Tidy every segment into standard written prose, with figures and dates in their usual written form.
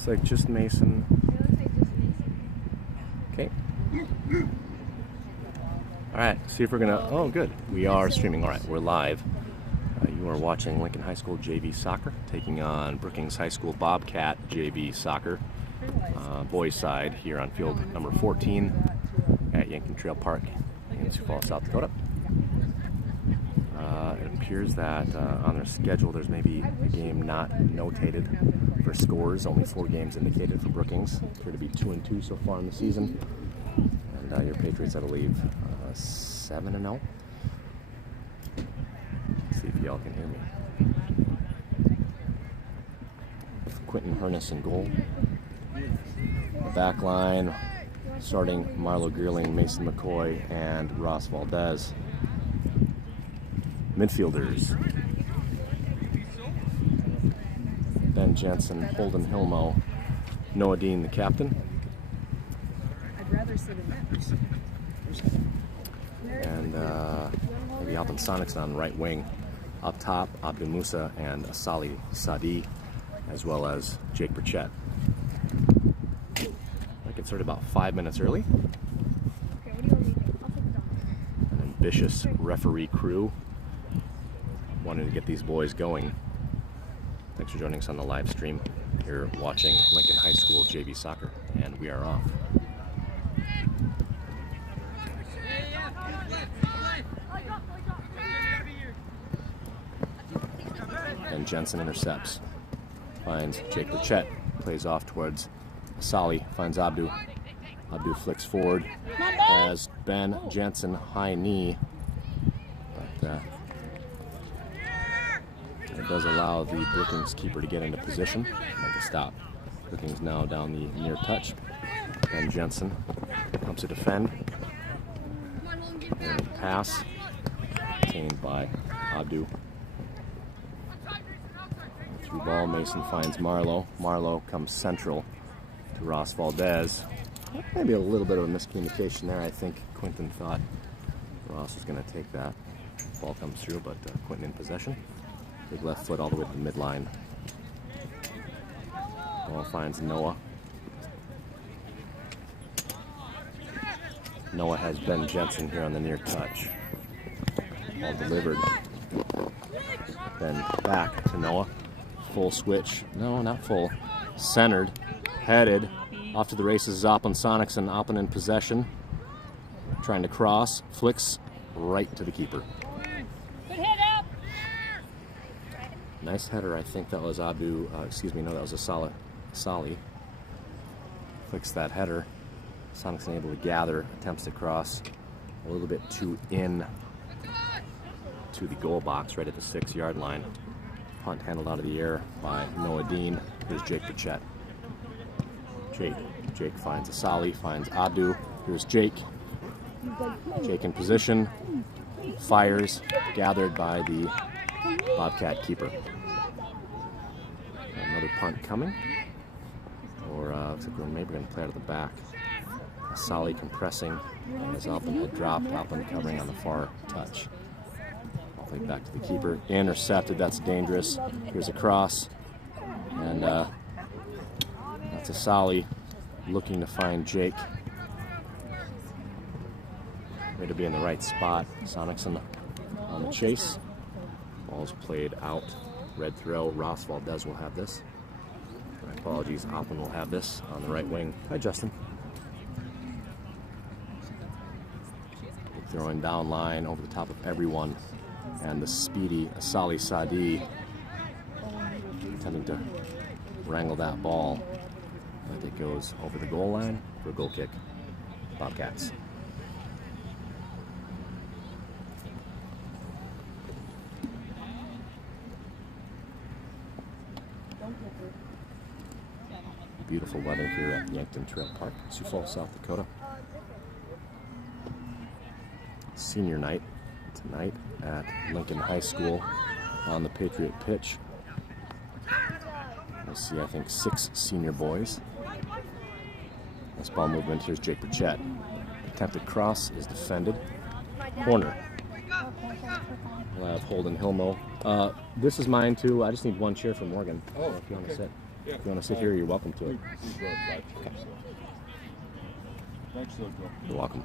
Looks like just Mason. Okay. Alright, see if we're gonna. Oh, good. We are streaming. Alright, we're live. You are watching Lincoln High School JV Soccer taking on Brookings High School Bobcat JV Soccer. Boys side here on field number 14 at Yankton Trail Park in Sioux Falls, South Dakota. It appears that on their schedule there's maybe a game not notated for scores. Only 4 games indicated for Brookings. Appear to be 2-2 so far in the season. And your Patriots, I believe, 7-0. See if y'all can hear me. Quentin Hernus in goal. The back line starting Marlo Geerling, Mason McCoy, and Ross Valdez. Midfielders: Ben Jensen, Holden Hilmo, Noah Dean, the captain. I'd rather sit in that. And maybe Alpin Sonicson on the right wing. Up top, Abdul Musa and Asali Sadi, as well as Jake Burchett. I get started about 5 minutes early. An ambitious referee crew wanting to get these boys going. Thanks for joining us on the live stream. You're watching Lincoln High School JV Soccer, and we are off. And Jensen intercepts, finds Jake Burchett, plays off towards Asali, finds Abdu. Abdu flicks forward as Ben Jensen, high knee, but it does allow the Brookings keeper to get into position, make a stop. Brookings now down the near touch. Ben Jensen comes to defend. And pass, obtained by Abdu. Through ball, Mason finds Marlo. Marlo comes central to Ross Valdez. Maybe a little bit of a miscommunication there. I think Quentin thought Ross was going to take that. Ball comes through, but Quentin in possession. Big left foot all the way to the midline. Ball finds Noah. Noah has Ben Jensen here on the near touch. Ball delivered. Then back to Noah. Full switch. No, not full. Centered. Headed. Off to the races. Alpin Sonicson. Alpin in possession. Trying to cross. Flicks right to the keeper. Good hit up. Nice header. I think that was Abdu. No, that was Asali. Flicks that header. Sonicson able to gather. Attempts to cross a little bit too in to the goal box right at the 6-yard line. Punt handled out of the air by Noah Dean. Here's Jake Burchett. Jake finds Asali, finds Abdu. Here's Jake. Jake in position. Fires. Gathered by the Bobcat keeper. Another punt coming. Or looks like we're maybe going to play out of the back. Asali compressing. As Alpin had dropped. Alpin covering on the far touch. Played back to the keeper. Intercepted. That's dangerous. Here's a cross. And that's Asali looking to find Jake. Way to be in the right spot. Sonicson on the chase. Ball's played out. Red throw. Ross Valdez will have this. My apologies. Alpin will have this on the right wing. Hi, Justin. Throwing down line over the top of everyone. And the speedy Asali Sadi intending to wrangle that ball. But it goes over the goal line for a goal kick. Bobcats. Beautiful weather here at Yankton Trail Park, Sioux Falls, South Dakota. Senior night tonight at Lincoln High School on the Patriot pitch. We'll see, I think, 6 senior boys. Nice ball movement. Here's Jake Burchett. Attempted cross is defended. Corner. We'll have Holden Hilmo. This is mine too. I just need one chair for Morgan. Oh, if you want to sit. If you want to sit here, you're welcome to it. You're welcome.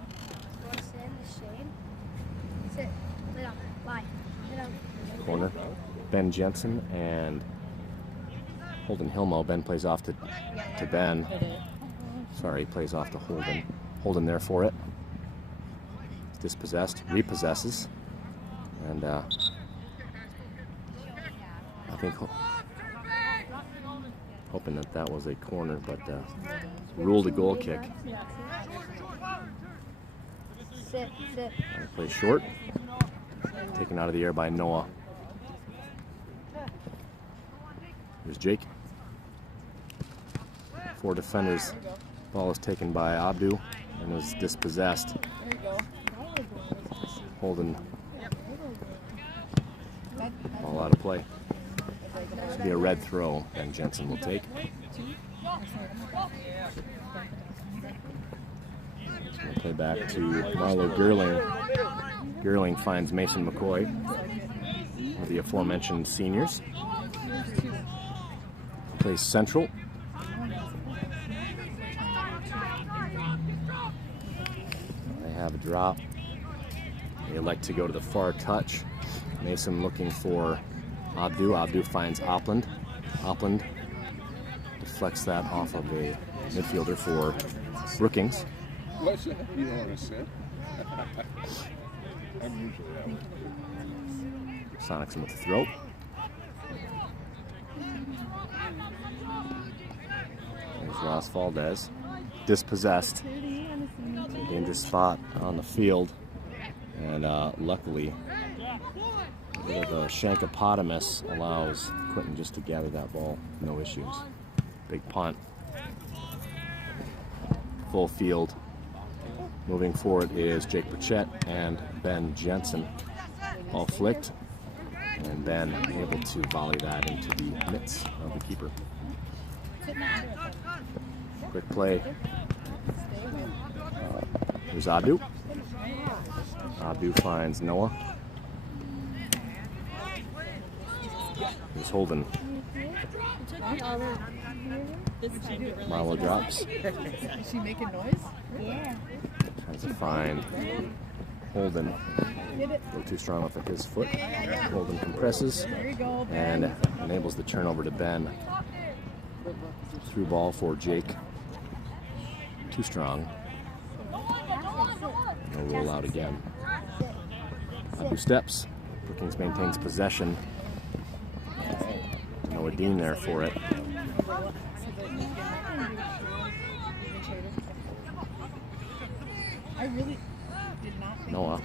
Sit. Lay down. Lie. Lay down. Corner. Ben Jensen and Holden Hilmo. Ben plays off to Ben. Sorry, he plays off to Holden. Holden there for it. He's dispossessed. Repossesses. And I think hoping that was a corner, but ruled a goal kick. Sit. Play short. Taken out of the air by Noah. Here's Jake. 4 defenders. Ball is taken by Abdu and was dispossessed. Holden. Ball out of play. This will be a red throw, and Jensen will take. It's going to play back to Marlo Gerling. Gerling finds Mason McCoy, one of the aforementioned seniors. Plays central. They have a drop. They elect to go to the far touch. Mason looking for Abdu. Abdu finds Opland. Opland deflects that off of a midfielder for Brookings. You don't want to sit. I'm usually out. Sonicson with the throw. There's Ross Valdez. Dispossessed. Dangerous spot on the field. And luckily, the Shankopotamus allows Quinton just to gather that ball. No issues. Big punt. Full field. Moving forward is Jake Burchett and Ben Jensen. Ball flicked, and Ben able to volley that into the mitts of the keeper. Quick play. Here's Abdu. Abdu finds Noah. Here's Holden. Marlo drops. Is she making noise? Yeah. Tries to find Holden. A little too strong off of his foot. Holden compresses and enables the turnover to Ben. Through ball for Jake. Too strong. No roll out again. Abdu steps. Brookings maintains possession. Noah Dean there for it. I really did not think Noah.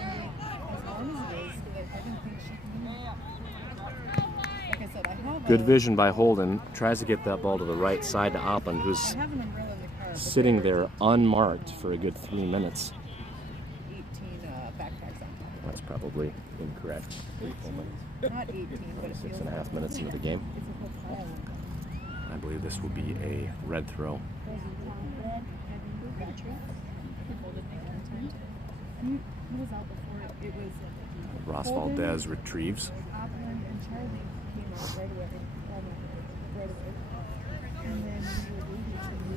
as long as it is, that I didn't think she can. Like I said, I have Good vision by Holden. Tries to get that ball to the right side to Opland, who's I have an umbrella in the car. sitting there unmarked for a good 3 minutes. 18 backpacks on top. That's probably incorrect. Not 18, but it feels 6.5 minutes into the game. it's a whole pile. I believe this will be a red throw. Who was out before it? It was Ross Holden, Valdez retrieves. Opland, and Charlie came out right away. Right away. And then we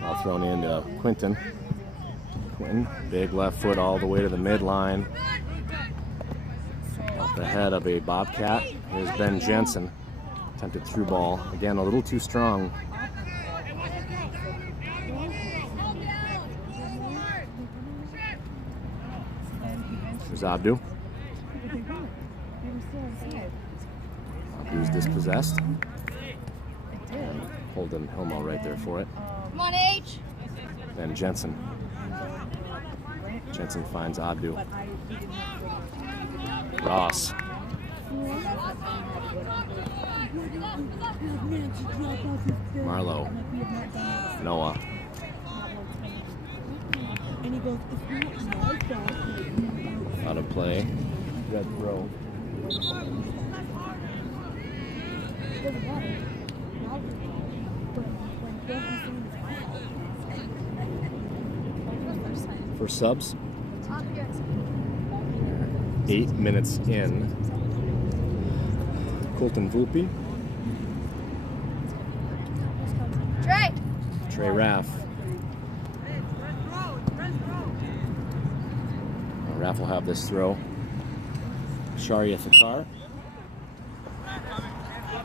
were Ball thrown into Quinton. Quinton, big left foot all the way to the midline. Off the head of a Bobcat. Here's Ben Jensen. Attempted through ball. Again, a little too strong. There's Abdu. Abdu's dispossessed. Holden Hilmo right there for it. Come on, H. Ben Jensen. Jensen finds Abdu. Ross. Marlo. Noah. Out of play. Red throw. For subs, 8 minutes in. Colton Volpe. Trey Raff. Raff will have this throw. Sharia Thakar.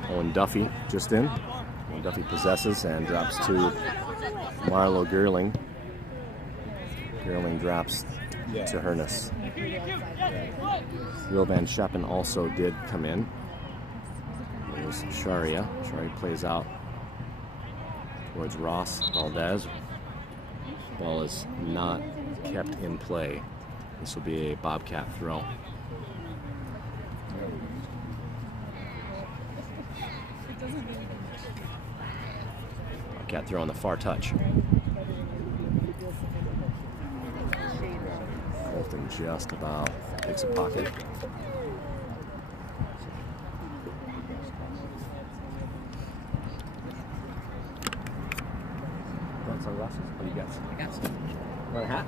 Owen Duffy just in. Owen Duffy possesses and drops to Marlo Gerling. Gerling drops to Hernus. Will Van Scheppen also did come in. There's Sharia. Sharia plays out towards Ross Valdez. Ball is not kept in play. This will be a Bobcat throw. Bobcat throw on the far touch. Colton just about takes a pocket. Want sunglasses? What do you got? I got some. Want a hat?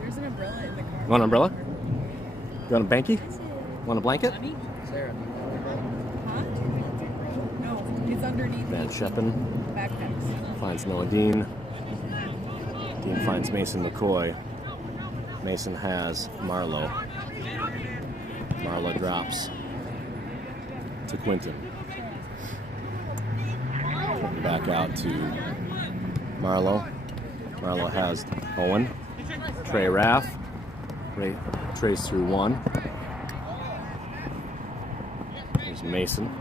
There's an umbrella in the car. You want an umbrella? You want a banky? Want a blanket? Honey? Sarah. Huh? No, it's underneath. Van Scheppen Backpacks. finds Noah Dean. Dean finds Mason McCoy. Mason has Marlowe. Marlowe drops to Quinton. Back out to Marlowe. Marlowe has Owen. Trey Raff. Trey's through one. There's Mason.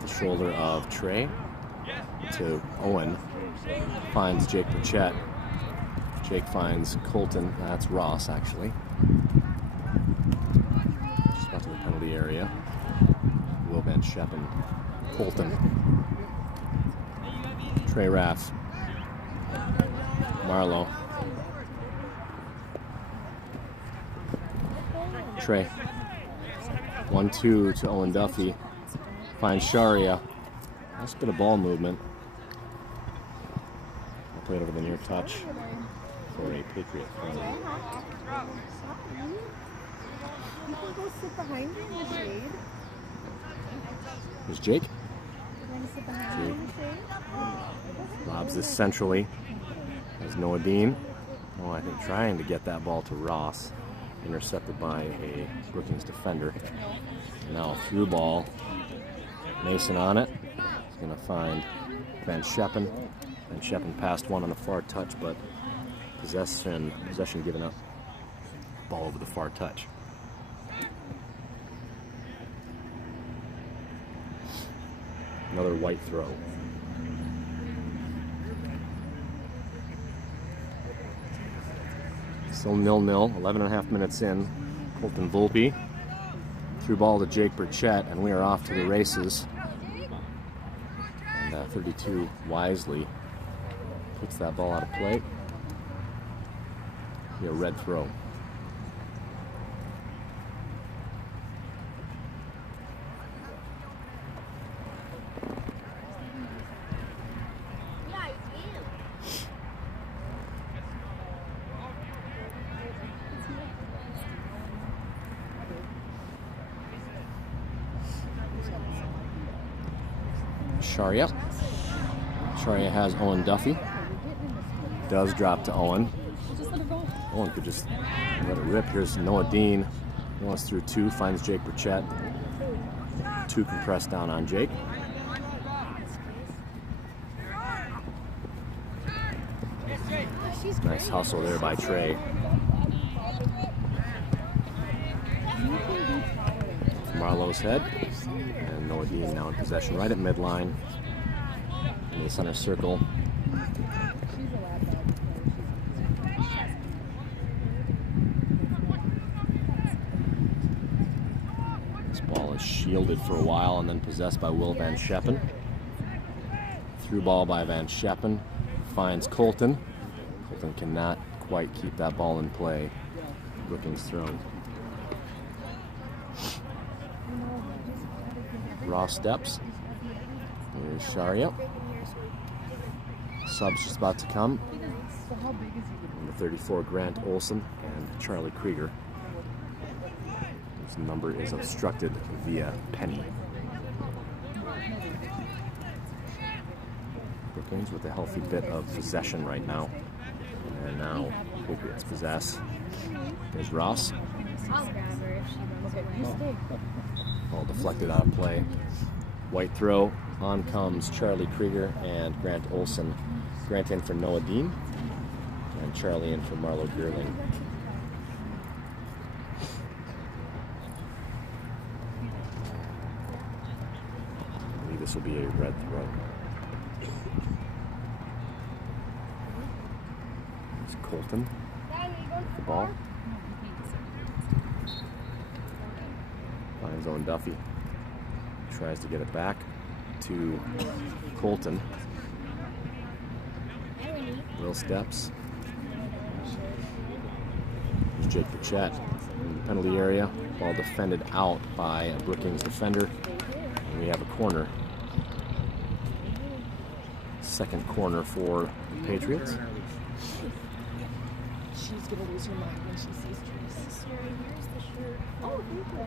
The shoulder of Trey to Owen. Finds Jake Burchett. Jake finds Colton. That's Ross, actually. Just about to the penalty area. Will Van Scheppen. Colton. Trey Raff. Marlowe. Trey. 1-2 to Owen Duffy. Finds Sharia. Nice bit of ball movement. I'll play it over the near touch for a Patriot throw. You can go sit behind me in the shade. There's Jake. You want to sit behind me in the shade? Lobs this centrally. There's Noah Dean. Oh, I think trying to get that ball to Ross. Intercepted by a Brookings defender. Now through ball. Mason on it. He's going to find Van Scheppen. Van Scheppen passed one on the far touch, but possession given up. Ball over the far touch. Another white throw. Still 0-0, 11.5 minutes in. Colton Volpe. Through ball to Jake Burchett, and we are off to the races. And 32 wisely puts that ball out of play. Be a red throw. Sharia. Sharia has Owen Duffy. Does drop to Owen. Owen could just let it rip. Here's Noah Dean. Wants through two. Finds Jake Burchett. Two can press down on Jake. Nice hustle there by Trey. Marlowe's head. And Noah Dean now in possession right at midline. In the center circle. This ball is shielded for a while and then possessed by Will Van Scheppen. Through ball by Van Scheppen. Finds Colton. Colton cannot quite keep that ball in play. Brookings thrown. Ross steps. Here's Sharia. Subs just about to come. Number 34, Grant Olson, and Charlie Krieger. His number is obstructed via penny. Brookings with a healthy bit of possession right now. And now Patriots possess. There's Ross. Ball deflected out of play. White throw. On comes Charlie Krieger and Grant Olson. Grant in for Noah Dean. And Charlie in for Marlo Gerling. I believe this will be a red throw. It's Colton with the ball. Finds Owen Duffy. Tries to get it back to Colton. Will steps. There's Jake Burchett in the penalty area. Ball defended out by a Brookings defender. And we have a corner. Second corner for the Patriots. She's gonna lose her mind when she sees Trace. Here's the shirt. Oh, thank you.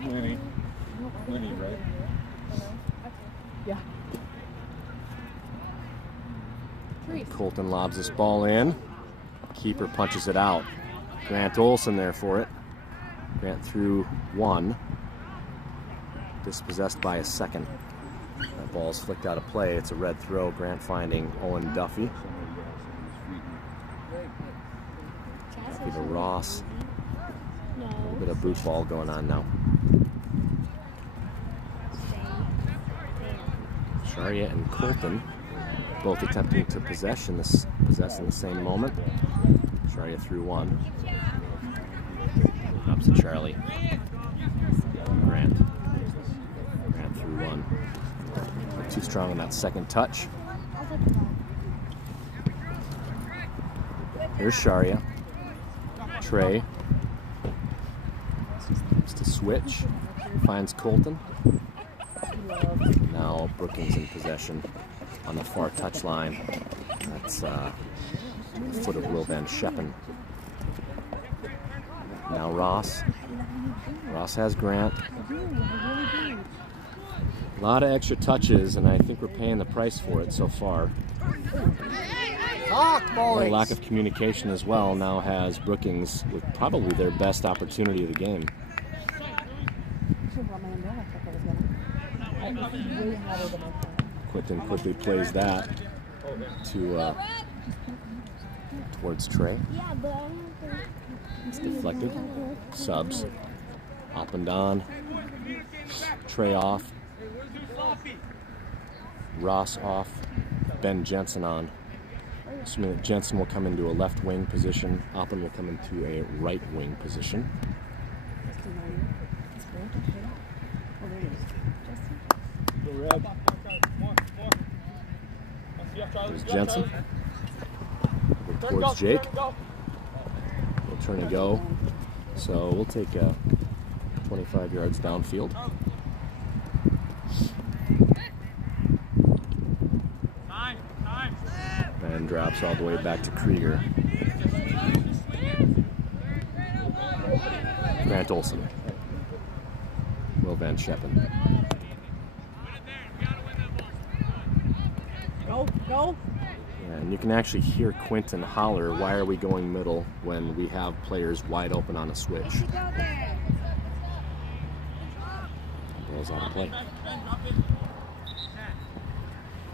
Hey, Winnie. Winnie, right? Yeah. Trace. Colton lobs this ball in. Keeper punches it out. Grant Olson there for it. Grant through one. Dispossessed by a second. That ball's flicked out of play. It's a red throw. Grant finding Owen Duffy. Duffy to Ross. A little bit of boot ball going on now. Sharia and Colton both attempting to possess in the same moment. Sharia through one. Up to Charlie. Grant. Grant through one. Too strong on that second touch. Here's Sharia. Trey. Needs to switch. Finds Colton. Now Brookings in possession on the far touchline. That's the foot of Will Van Scheppen. Now Ross. Ross has Grant. A lot of extra touches, and I think we're paying the price for it so far. The lack of communication as well now has Brookings with probably their best opportunity of the game. Quinton quickly plays that to towards Trey. It's deflected. Subs. Up and on. Trey off. Ross off. Ben Jensen on. Assuming that Jensen will come into a left wing position. Oppen will come into a right wing position. There's Jensen. Towards Jake. We'll turn and go. So we'll take 25 yards downfield. And drops all the way back to Krieger. Grant Olson. Will Van Scheppen. Go. And you can actually hear Quinton holler, "Why are we going middle?" when we have players wide open on a switch. Ball's out of play.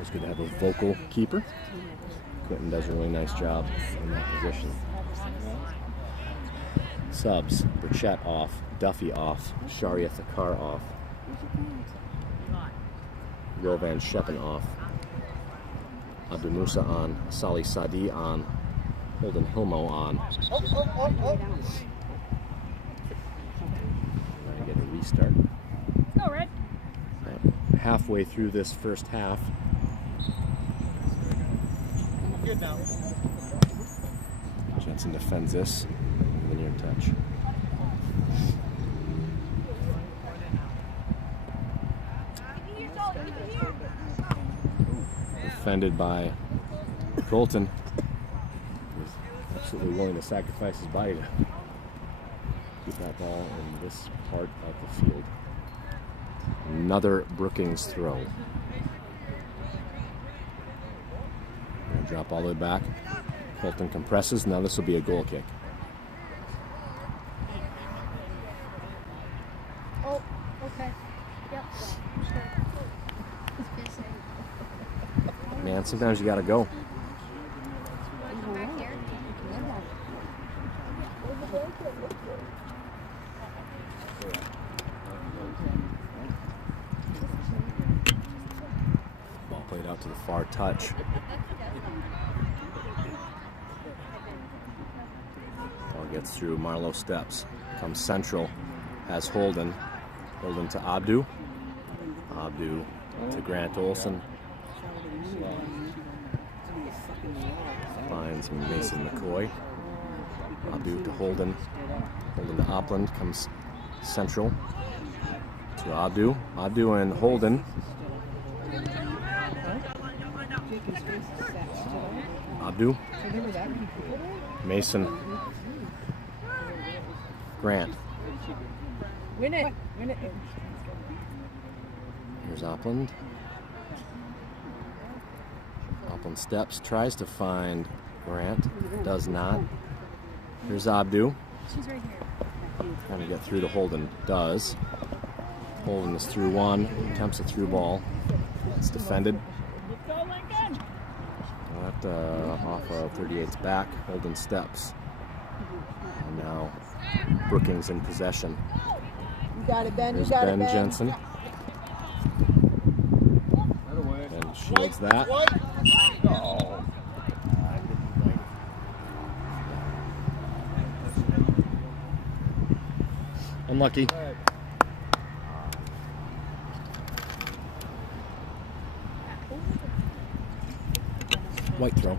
It's good to have a vocal keeper. Quinton does a really nice job in that position. Subs, Burchett off, Duffy off, Sharia Thakar off, Will Van Scheppen off, Abdul Musa on, Salih Sadi on, Holden Hilmo on. Trying to get a restart. Go, Red. Halfway through this first half. Good now. Jensen defends this with a near touch. Defended by Colton. He's absolutely willing to sacrifice his body to that ball in this part of the field. Another Brookings throw. Gonna drop all the way back. Colton compresses. Now this will be a goal kick. Oh, okay. Yep. Sure. Man, sometimes you gotta go. Come back here. Ball played out to the far touch. Ball gets through. Marlowe steps. Comes central. Has Holden. Holden to Abdu. Abdu to Grant Olson. Finds Mason McCoy. Abdu to Holden. Holden to Opland. Comes central to Abdu. Abdu and Holden. Abdu. Mason. Grant. Win it. Win it. Here's Opland. Opland steps, tries to find Grant, does not. Here's Abdu. She's right here. Trying to get through to Holden, does. Holden is through one, attempts a through ball. It's defended. That off of 38's back. Holden steps. And now Brookings in possession. You got it, Ben. There's You got Ben it, Ben. Jensen. And shields that. Unlucky. White throw.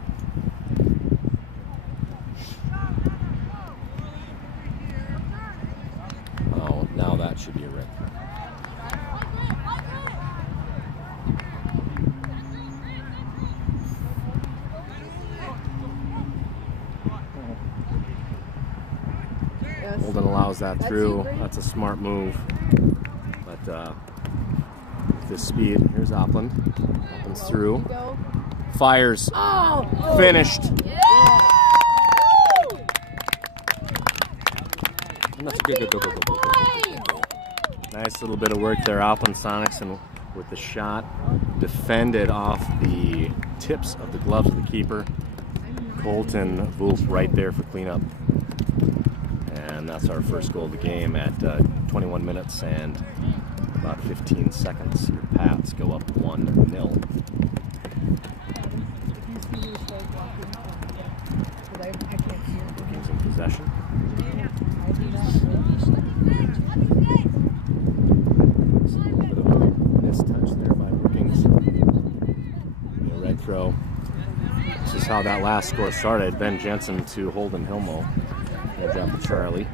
Oh, now that should be a red. Yes. Holden allows that through. you, Bree. That's a smart move. But with this speed, here's Opland. Opland's through. Go. Fires. Oh! Finished. And that's a good. Nice little bit of work there, Opland Sonics, and with the shot defended off the tips of the gloves of the keeper. Colton Wolf right there for cleanup. And that's our first goal of the game at 21 minutes and about 15 seconds. Your Pats go up 1-0. Brookings in possession. Just a little bit of a missed touch there by Brookings. A red throw. This is how that last score started. Ben Jensen to Holden Hilmo. They'll drop to Charlie.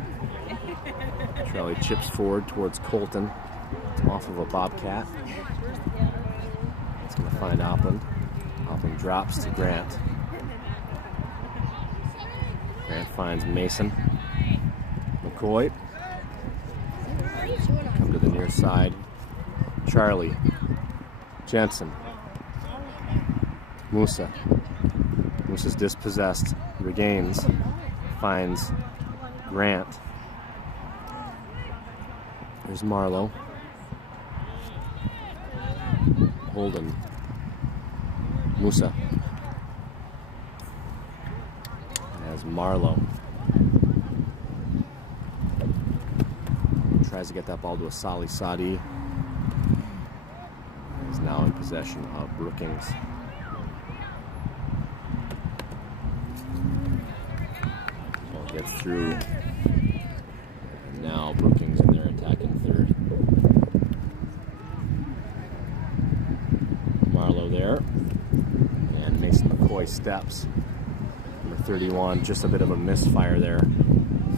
Charlie chips forward towards Colton. Off of a Bobcat. It's going to find Opland. Opland drops to Grant. Grant finds Mason. McCoy. Come to the near side. Charlie. Jensen. Musa. Musa's dispossessed. Regains. Finds Grant. There's Marlowe. Holden. Musa. As Marlowe tries to get that ball to a Sali Sadi. He's now in possession of Brookings. Ball gets through. And now Brookings in their attacking third. Marlowe there. And Mason McCoy steps. Number 31, just a bit of a misfire there.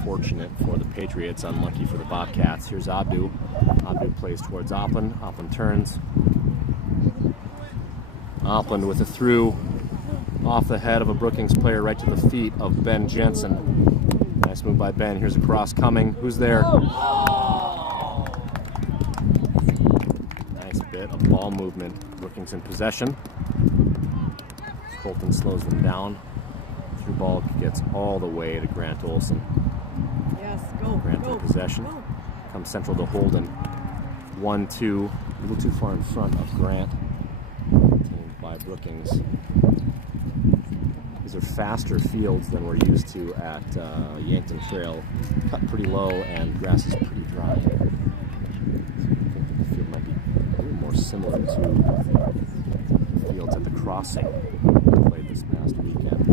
Fortunate for the Patriots, unlucky for the Bobcats. Here's Abdu. Abdu plays towards Opland. Opland turns. Opland with a through off the head of a Brookings player right to the feet of Ben Jensen. Nice Nice move by Ben. Here's a cross coming. Who's there? Nice bit of ball movement. Brookings in possession. Colton slows them down. Through ball gets all the way to Grant Olson. Yes, go. Grant in possession. Comes central to Holden. 1-2. A little too far in front of Grant. Tamed by Brookings. These are faster fields than we're used to at Yankton Trail. Cut pretty low and grass is pretty dry. I think the field might be a little more similar to the fields at the Crossing we played this past weekend.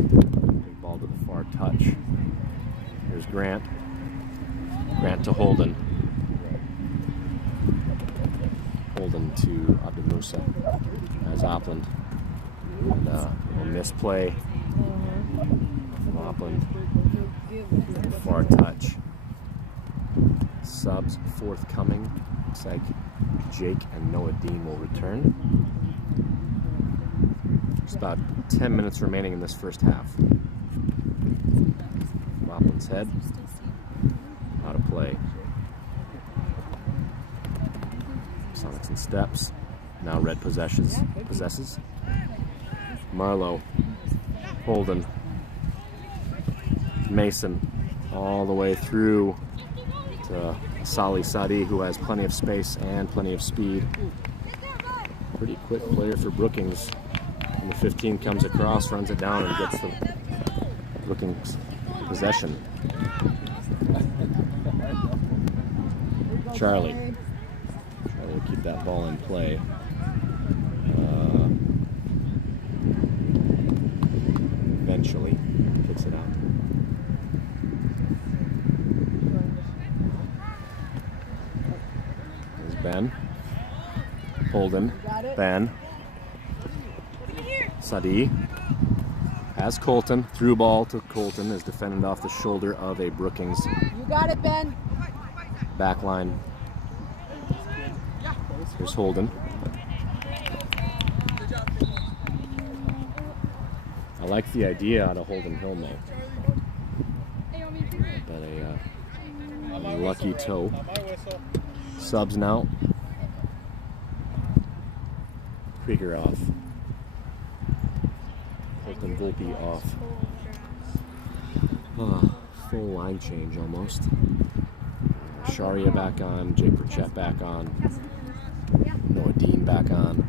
Big ball to the far touch. Here's Grant. Grant to Holden. Holden to Abdemusa as Opland. And a misplay. Opland. Far touch. Subs forthcoming. Looks like Jake and Noah Dean will return. There's about 10 minutes remaining in this first half. Opland's head. Out of play. Sonics and steps. Now Red possesses. Marlowe. Holden. Mason. All the way through to Sali Sadi, who has plenty of space and plenty of speed. Pretty quick player for Brookings. And the 15 comes across, runs it down, and gets the Brookings possession. Charlie will keep that ball in play. Eventually kicks it out. There's Ben. Holden. Ben. Sadi has Colton. Through ball to Colton is defended off the shoulder of a Brookings. You got it, Ben. Back line. Here's Holden. I like the idea out of Holden Hilmo. But a lucky toe. Subs now. Krieger off. Colton Volpe off. Full line change almost. Sharia back on. Jake Burchett back on. Noah Dean back on.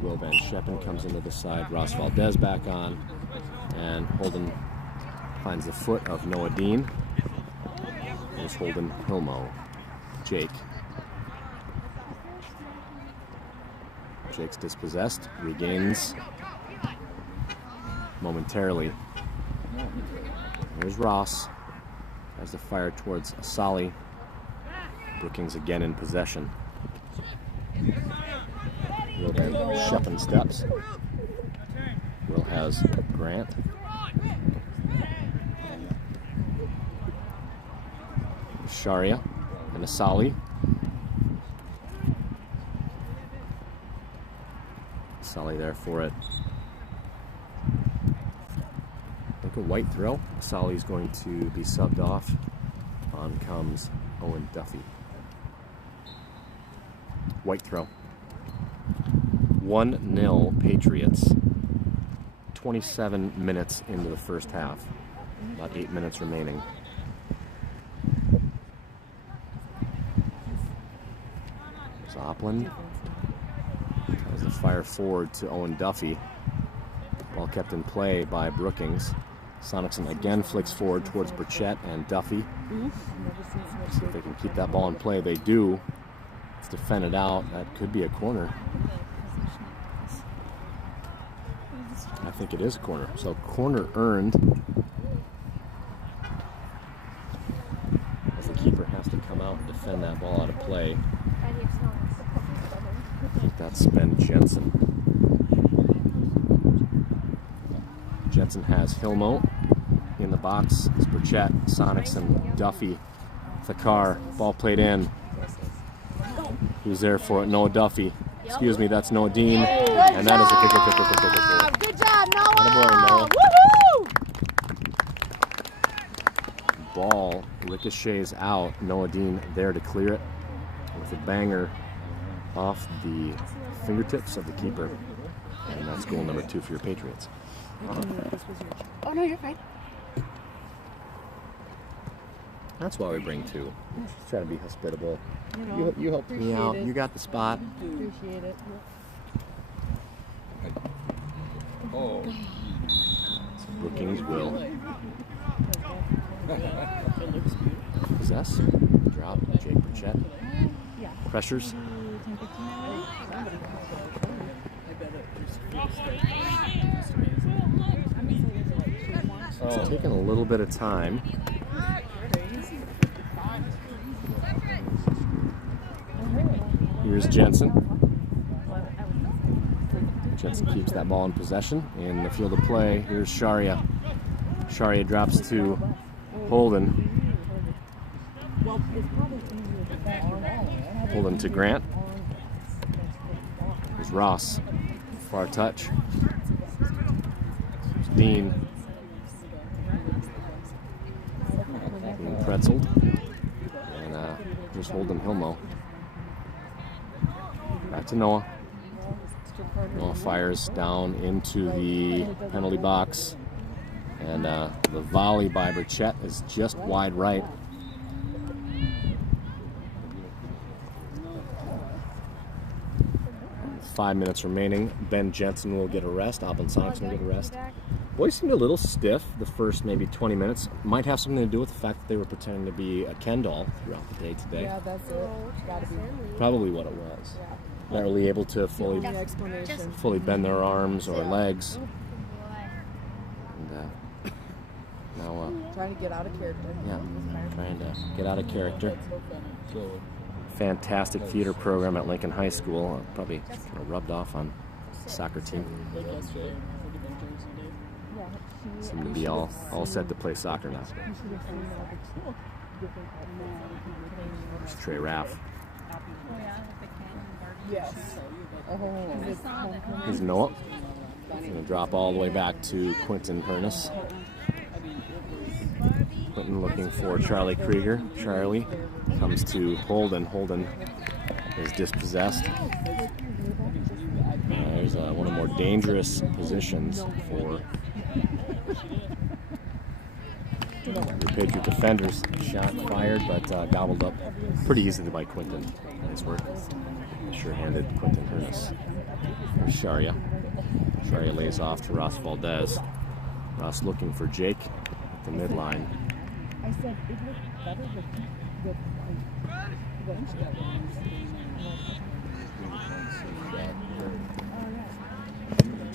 Will Van Scheppen comes into the side. Ross Valdez back on. And Holden finds the foot of Noah Dean. There's Holden Hilmo. Jake. Jake's dispossessed. Regains momentarily. There's Ross. Tries to fire towards Asali. Brookings again in possession. Will Van Scheppen steps. Will has Grant. Sharia and Asali. Asali there for it. I think a white throw. Asali's going to be subbed off. On comes Owen Duffy. White throw. 1-0 Patriots. 27 minutes into the first half. About 8 minutes remaining. Opland tries to fire forward to Owen Duffy. Ball kept in play by Brookings. Sonicson again flicks forward towards Burchett and Duffy. See if they can keep that ball in play. They do. It's defended out. That could be a corner. I think it is a corner. So corner earned. As the keeper has to come out and defend that ball out of play. I think that's Ben Jensen. Jensen has Hilmo in the box. It's Burchett, Sonicson, Duffy, Thakar. Ball played in. Who's there for it? Noah Duffy. Excuse me, that's Noah Dean. And that is a kicker. Good job, Noah! Attaboy, Noah. Woohoo! ricochets out. Noah Dean there to clear it with a banger off the fingertips of the keeper. And that's goal number 2 for your Patriots. Oh, no, you're fine. That's why we bring 2. Try to be hospitable. You know, You helped me out. appreciate it. You got the spot. Appreciate it. Oh. Brookings will possess. Drop. Jake Burchett. Pressures. It's taking a little bit of time. Here's Jensen. Jensen keeps that ball in possession in the field of play. Here's Sharia. Sharia drops to Holden. Holden to Grant. Here's Ross. Far touch. Here's Dean. Being pretzeled. And here's Holden Hilmo. Back to Noah. Noah fires down into the penalty box. And the volley by Burchett is just wide right. 5 minutes remaining. Ben Jensen will get a rest. Alvin Sonicson will get a rest. Boys seemed a little stiff the first maybe 20 minutes. Might have something to do with the fact that they were pretending to be a Ken doll throughout the day today. Yeah, that's it. Gotta be. Probably what it was. Not really able to fully bend their arms or legs. And now Trying to get out of character. yeah, trying to get out of character. So, Fantastic theater program at Lincoln High School. Probably kind of rubbed off on the soccer team. Seem to be all set to play soccer now. There's Trey Raff. Yes. Here's Noah. He's going to drop all the way back to Quentin Hernus. Quentin looking for Charlie Krieger. Charlie comes to Holden. Holden is dispossessed. There's one of the more dangerous positions for the Patriot defenders. Shot fired, but gobbled up pretty easily by Quentin. Nice work. Sure-handed Quentin Hernus. There's Sharia. Sharia lays off to Ross Valdez. Ross looking for Jake at the midline. I said it looked better with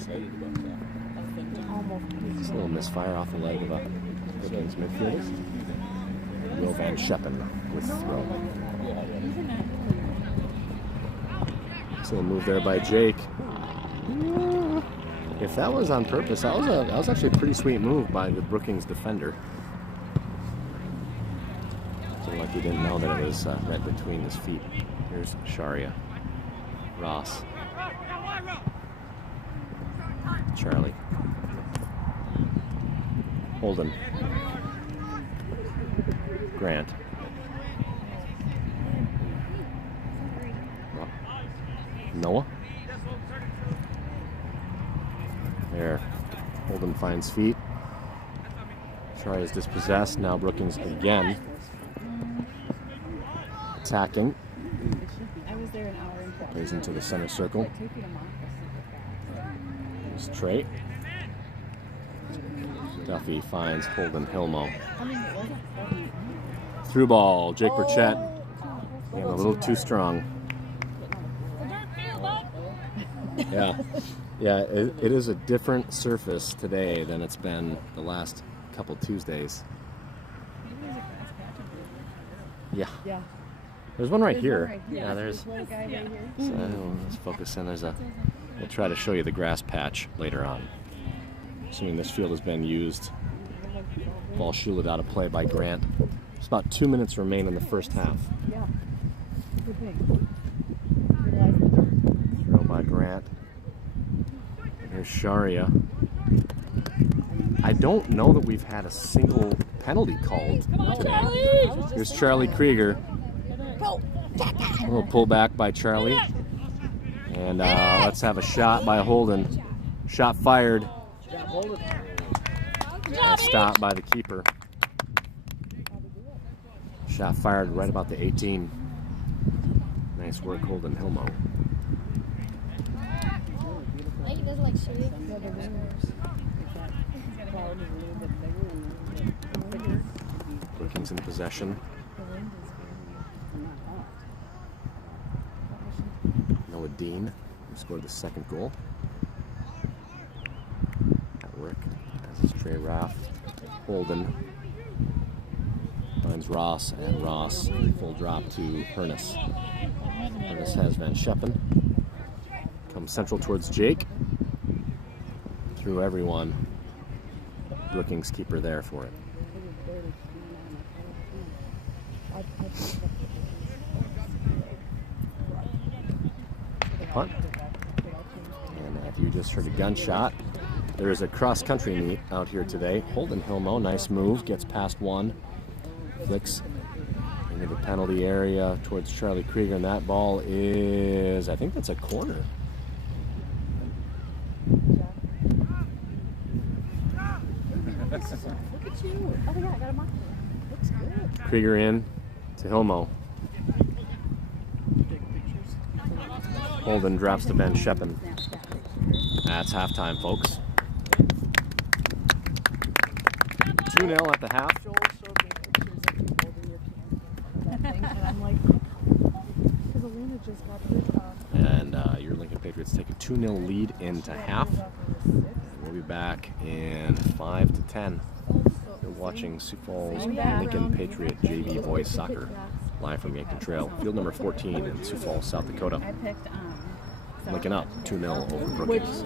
excited about that. Just a little misfire off the leg of a Brookings midfielder. Will Van Scheppen with throw. So a move there by Jake. If that was on purpose, that was actually a pretty sweet move by the Brookings defender. Seemed like he didn't know that it was right between his feet. Here's Sharia. Ross. Charlie. Holden. Grant. Noah. There. Holden finds feet. Sharia is dispossessed. Now Brookings again. Attacking. I was there an hour and Plays into the center circle. There's Trey. Duffy finds Holden Hilmo. Through ball. Jake Burchett. Being a little too strong. Yeah. Yeah, it is a different surface today than it's been the last couple Tuesdays. Yeah. Yeah. There's one right here. right Yeah, there's. There's one guy right here. So let's focus in. We'll try to show you the grass patch later on. Assuming this field has been used. Ball shielded out of play by Grant. There's about 2 minutes remain in the first half. Yeah. Good thing. Throw by Grant. Here's Sharia. I don't know that we've had a single penalty called today. Here's Charlie Krieger. A little pullback by Charlie. And let's have a shot by Holden. Shot fired. And a stop by the keeper. Shot fired right about the 18. Nice work, Holden Hilmo. He doesn't like shooting. Brookings in possession. Noah Dean, who scored the second goal. At work. As is Trey Raff. Holden finds Ross, and Ross full drop to Hernus. Hernus has Van Scheppen. Comes central towards Jake. Through everyone. Brookings keeper there for it. The punt. And if you just heard a gunshot, there is a cross-country meet out here today. Holden Hilmo, nice move, gets past one. Flicks into the penalty area towards Charlie Krieger, and that ball is, I think that's a corner. Look at you. Oh yeah, I got him on. Looks good. Krieger in to Hilmo. Holden drops to Van Scheppen. That's halftime, folks. 2-0 at the half. Joel showed me pictures of you holding your can. And I'm like, because Alina just got this on. And your Lincoln Patriots take a 2-0 lead into half. We'll be back in 5 to 10. You're watching Sioux Falls Lincoln Patriot JV Boys Soccer live from Yankton Trail, field number 14 in Sioux Falls, South Dakota. I picked Lincoln up 2-0 over Brookings.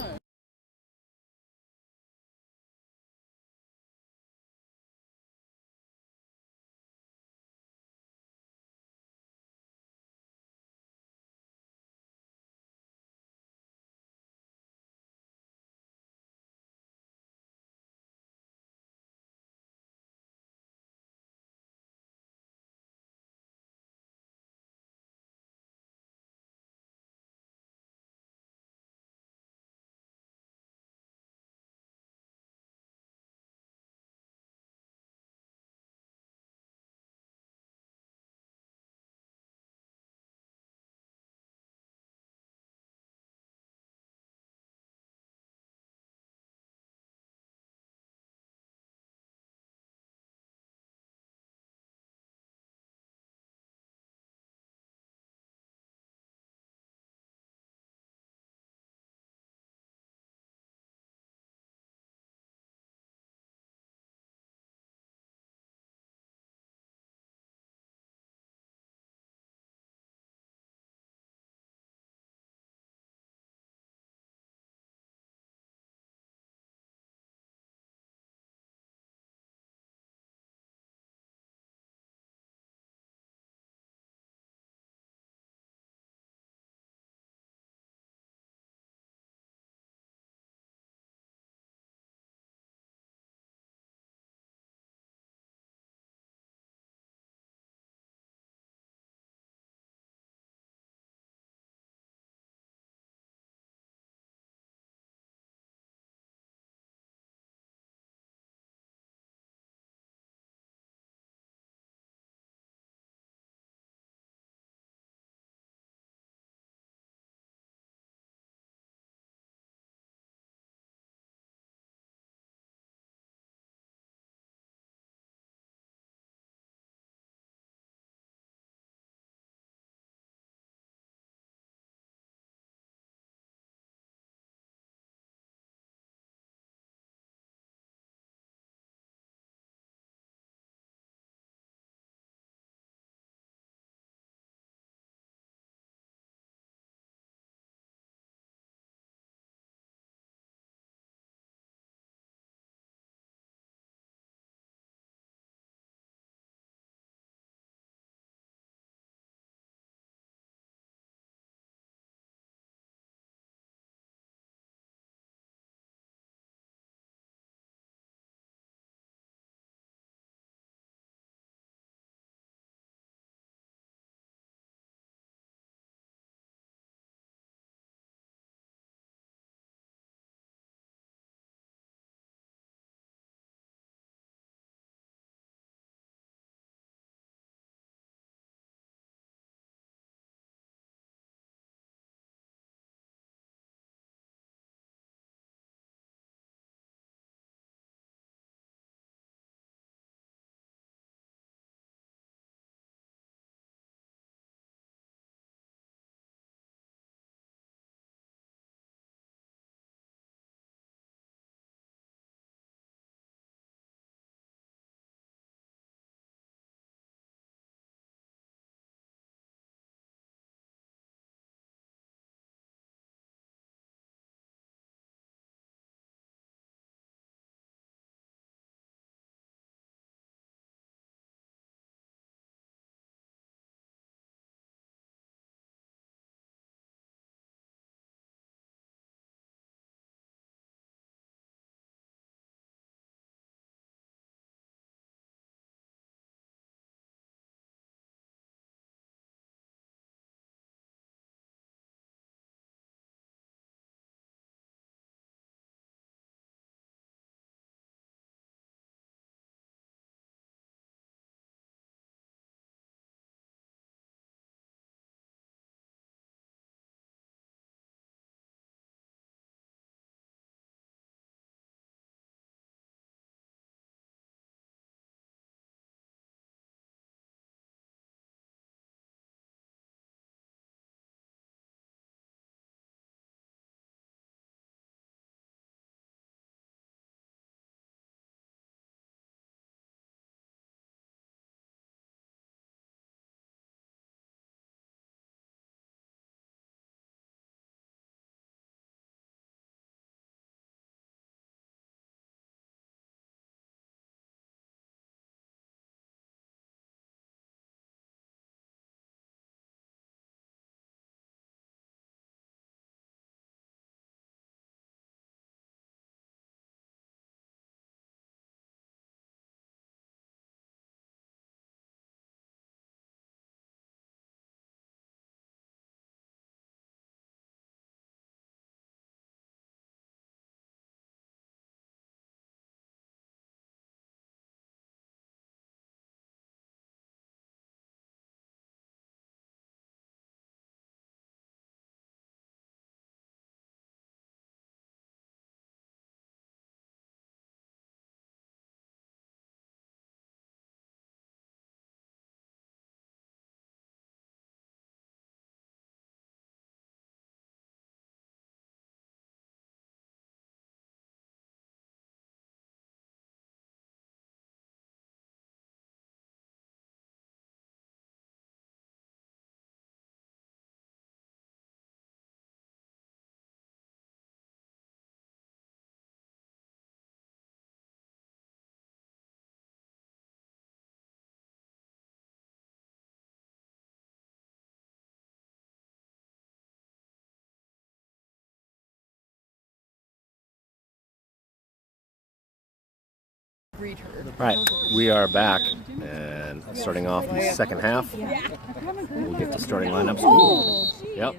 Greet her. All right, we are back and starting off the second half. We'll get to starting lineups. Oh, Yep.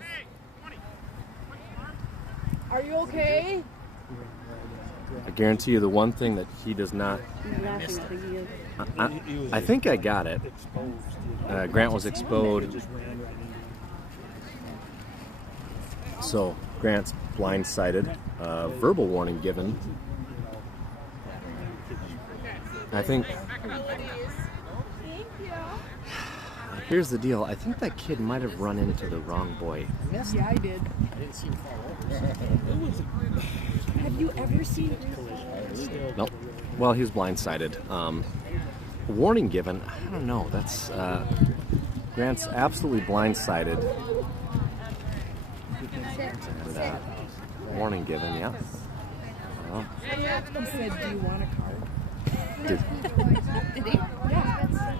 Are you okay? I guarantee you the one thing that he does not. I think I got it. Grant was exposed. So Grant's blindsided. Verbal warning given. I think. Here's the deal. I think that kid might have run into the wrong boy. Yeah, I did. Have you ever seen? Nope. Well, he was blindsided. Warning given. I don't know. That's Grant's absolutely blindsided. And, warning given. Yeah. Well, He said, "Do you want a card?" did, Did he? Yeah.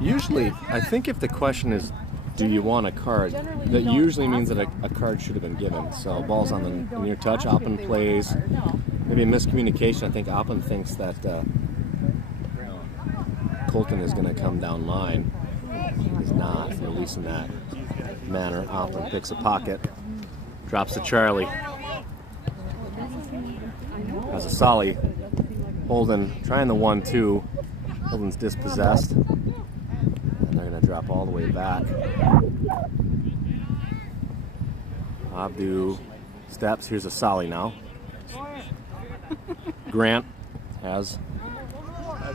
usually, I think if the question is, "Do you want a card?" that usually means that a card should have been given. So ball's on the near touch. Oppen plays. Maybe a miscommunication. I think Oppen thinks that Colton is going to come down line. He's not. He's releasing that manner. Oppen picks a pocket. Drops to Charlie. Has a Solly. Holden trying the 1-2. Holden's dispossessed. And they're going to drop all the way back. Abdu steps. Here's a Solly now. Grant has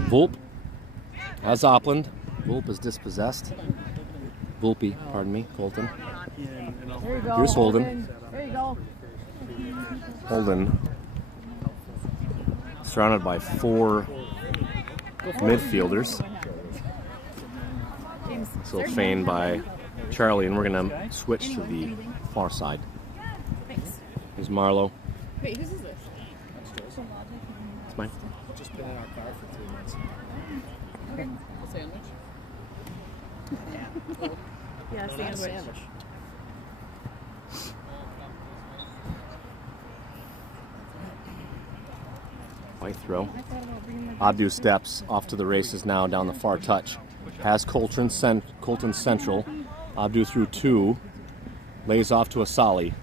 Volpe. Has Opland. Volpe is dispossessed. Volpe, pardon me, Colton. There you go. Here's Holden. There you go. Holden surrounded by 4 midfielders. So feigned by Charlie, and we're going to switch to the far side. Thanks. Here's Marlowe. Wait, whose is this? It's mine. Just been in our car for 3 months. Okay. A sandwich. Yeah, sandwich. White throw. Abdu steps off to the races now down the far touch. Has Colton central. Abdu through 2. Lays off to a Solly.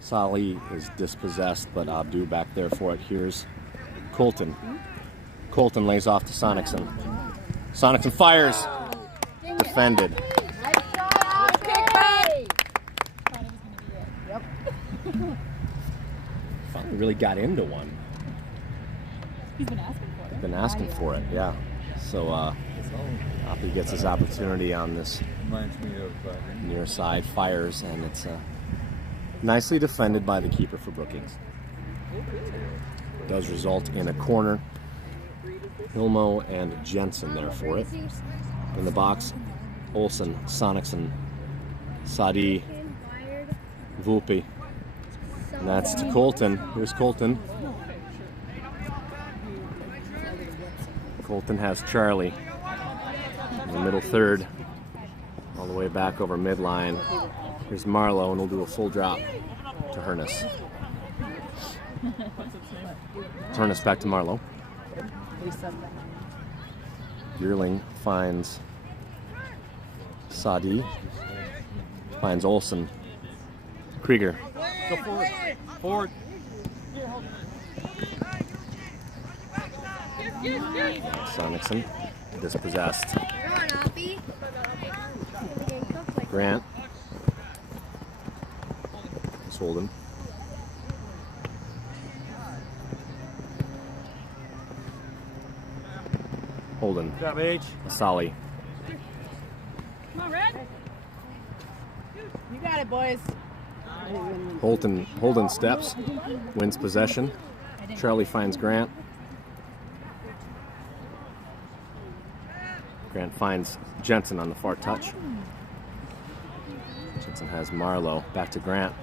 Solly is dispossessed, but Abdu back there for it. Here's Colton. Colton lays off to Sonicson. Sonicson fires. Defended. Finally really got into one. He's been asking for it. Been asking for it, yeah. So Abdu gets his opportunity on this Reminds me of near side, fires, and it's nicely defended by the keeper for Brookings. Does result in a corner. Hilmo and Jensen there for it. In the box, Olsen, Sonicson, Sadi, Volpe. And that's to Colton. Here's Colton. Colton has Charlie in the middle third, all the way back over midline. Here's Marlowe, and we'll do a full drop to Hernus. Hernus back to Marlowe. Yearling finds Sadi, finds Olsen. Krieger. Go forward. Forward. Sonicson, dispossessed. Grant. He's holding. Holden. Good job, H. Asali. Come on, Red. You got it, boys. Holden steps, wins possession. Charlie finds Grant. Grant finds Jensen on the far touch. Jensen has Marlowe. Back to Grant.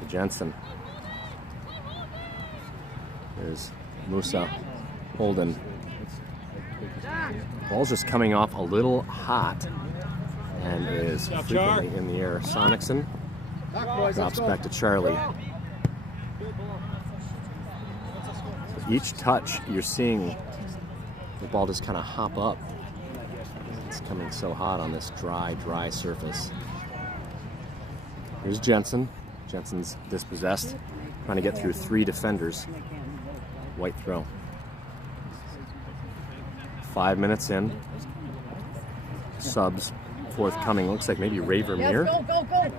To Jensen. There's Musa. Holden. Ball's just coming off a little hot and is frequently in the air. Sonicson drops back to Charlie. each touch, you're seeing the ball just kind of hop up. It's coming so hot on this dry surface. Here's Jensen. Jensen's dispossessed, trying to get through 3 defenders. White throw. 5 minutes in. Subs forthcoming. Looks like maybe Ray Vermeer. Yes, go, go, go.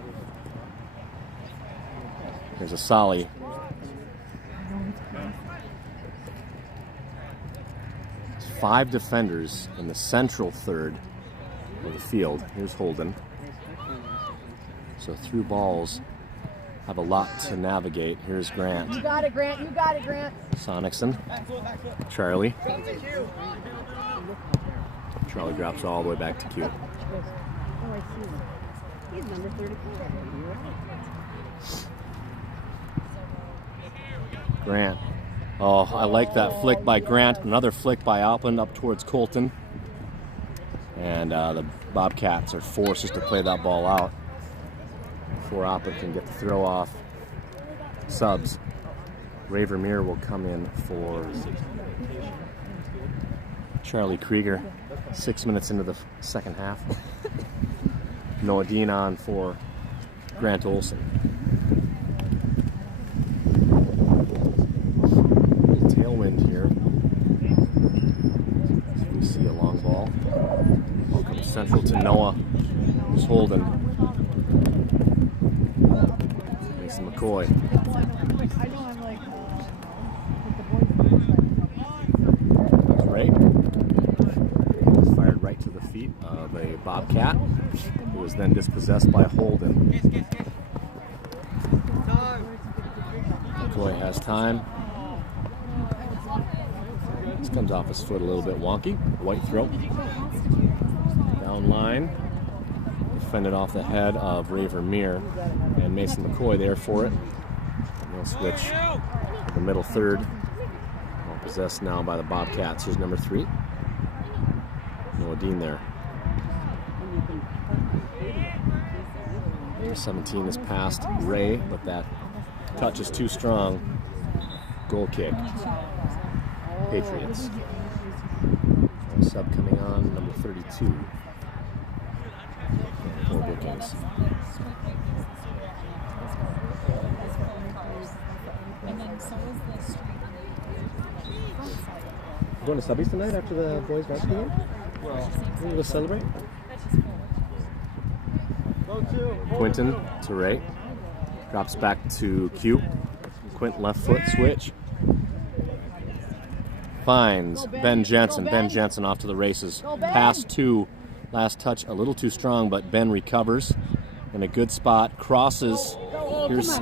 There's a Solly. There's 5 defenders in the central third of the field. Here's Holden. So through balls have a lot to navigate. Here's Grant. You got it, Grant. You got it, Grant. Sonicson. Charlie. Charlie drops all the way back to Q. Oh, I see him. He's number 34. Grant. Oh, I like that flick by Grant. Another flick by Alpin up towards Colton. And the Bobcats are forced just to play that ball out before Alpin can get the throw off. Subs. Ray Vermeer will come in for Charlie Krieger. 6 minutes into the second half. Noah Dean on for Grant Olson. Tailwind here. So we see a long ball. Ball comes central to Noah, who's holding. Mason McCoy. I know I'm like the boys. Right. Fired right to the feet of a Bobcat, who was then dispossessed by Holden. McCoy has time. This comes off his foot a little bit wonky. White throw. Down line. Defended off the head of Ray Vermeer. And Mason McCoy there for it. And they'll switch the middle third. All possessed now by the Bobcats. Here's number 3. Noah Dean there. Number 17 is past Ray, but that touch is too strong. Goal kick. Patriots. Sub coming on, number 32. For Brookings. You going to subbies tonight after the boys' varsity game? Well, You going to celebrate? go to. Quinton to Ray. Drops back to Q. Quint left foot switch. Finds Ben Jensen. Ben Jensen off to the races. Pass 2. Last touch a little too strong, but Ben recovers in a good spot. Crosses. Here's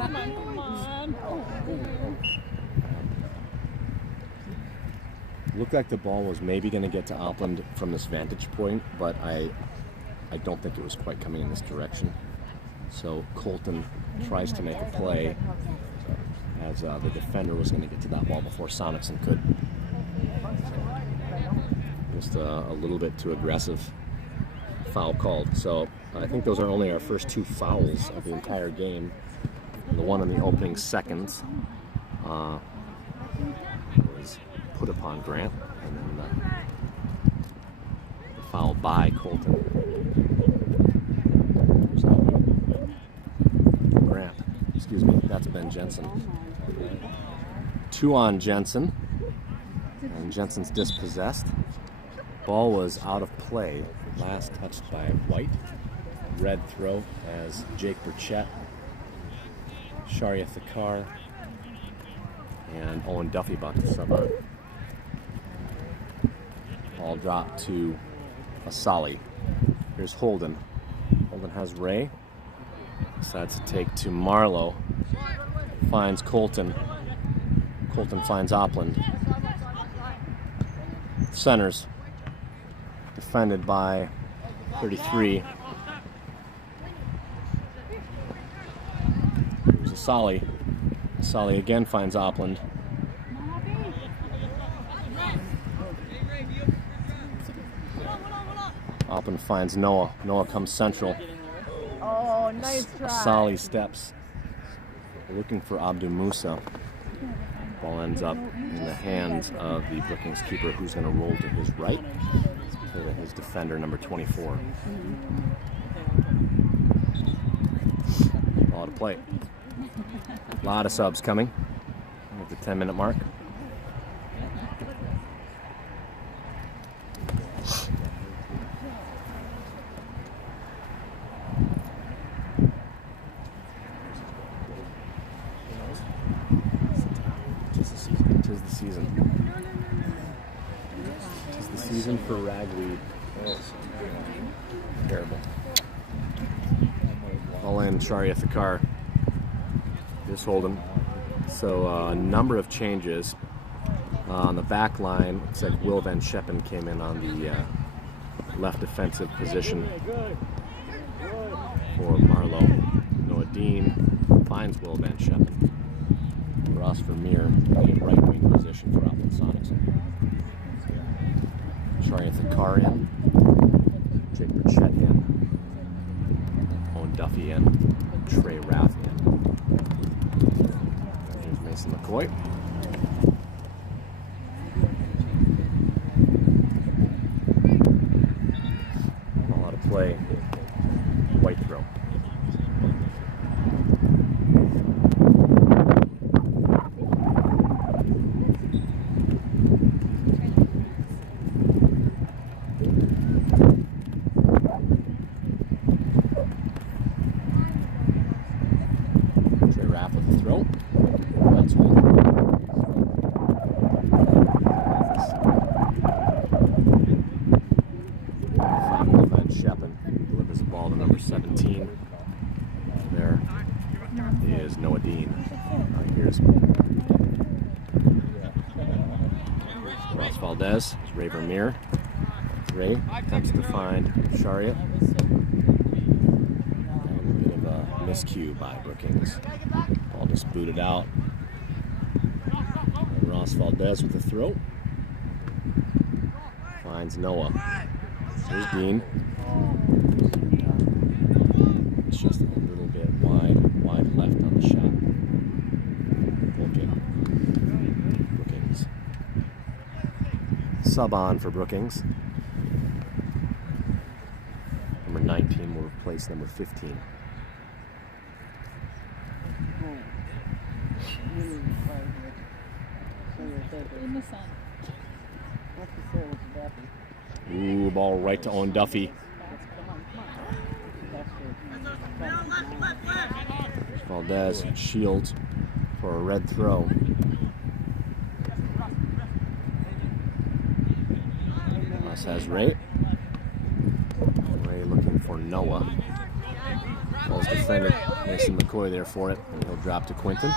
looked like the ball was maybe going to get to Alpland from this vantage point, but I don't think it was quite coming in this direction. So Colton tries to make a play as the defender was going to get to that ball before Sonicson could. Just a little bit too aggressive. Foul called. So I think those are only our first 2 fouls of the entire game. And the one in the opening seconds was put upon Grant, and then the foul by Colton. Grant, excuse me, that's Ben Jensen. 2 on Jensen, and Jensen's dispossessed. Ball was out of play, last touched by White. Red throw as Jake Burchett, Sharia Thakar, and Owen Duffy about to sub on. Ball dropped to Asali. Here's Holden. Holden has Ray. Decides to take to Marlowe. Finds Colton. Colton finds Opland. Centers. Defended by 33. Here's Asali. Asali again finds Opland. Opland finds Noah. Noah comes central. Oh, nice try. Asali steps. Looking for Abdu Musa. Ball ends up in the hands of the Brookings keeper, who's going to roll to his right. To his defender, number 24. Ball to play. A lot of subs coming at the 10-minute mark. Tis the season. Tis the season for ragweed. Oh, terrible. All in, Sharia Thakar. Just hold him. So a number of changes on the back line. Looks like Will Van Scheppen came in on the left defensive position for Marlowe. Noah Dean finds Will Van Scheppen. Ross Vermeer, right wing position for Auckland Sonics. Sharia Thakar in. Jake Burchett in. Owen Duffy in. Trey Rath in. Here's Mason McCoy. Ball out of play. White throw. Ray Vermeer. Ray attempts to find Sharia. And a bit of a miscue by Brookings. Ball just booted out. And Ross Valdez with the throw. Finds Noah. Here's Dean. It's just a little bit wide left on the shot. Brookings. Sub on for Brookings. Number 19 will replace number 15. Ooh, ball right to Owen Duffy. Valdez shields for a red throw. Ross has Ray. Ray looking for Noah. Ball's defended. Mason McCoy there for it. And he'll drop to Quinton.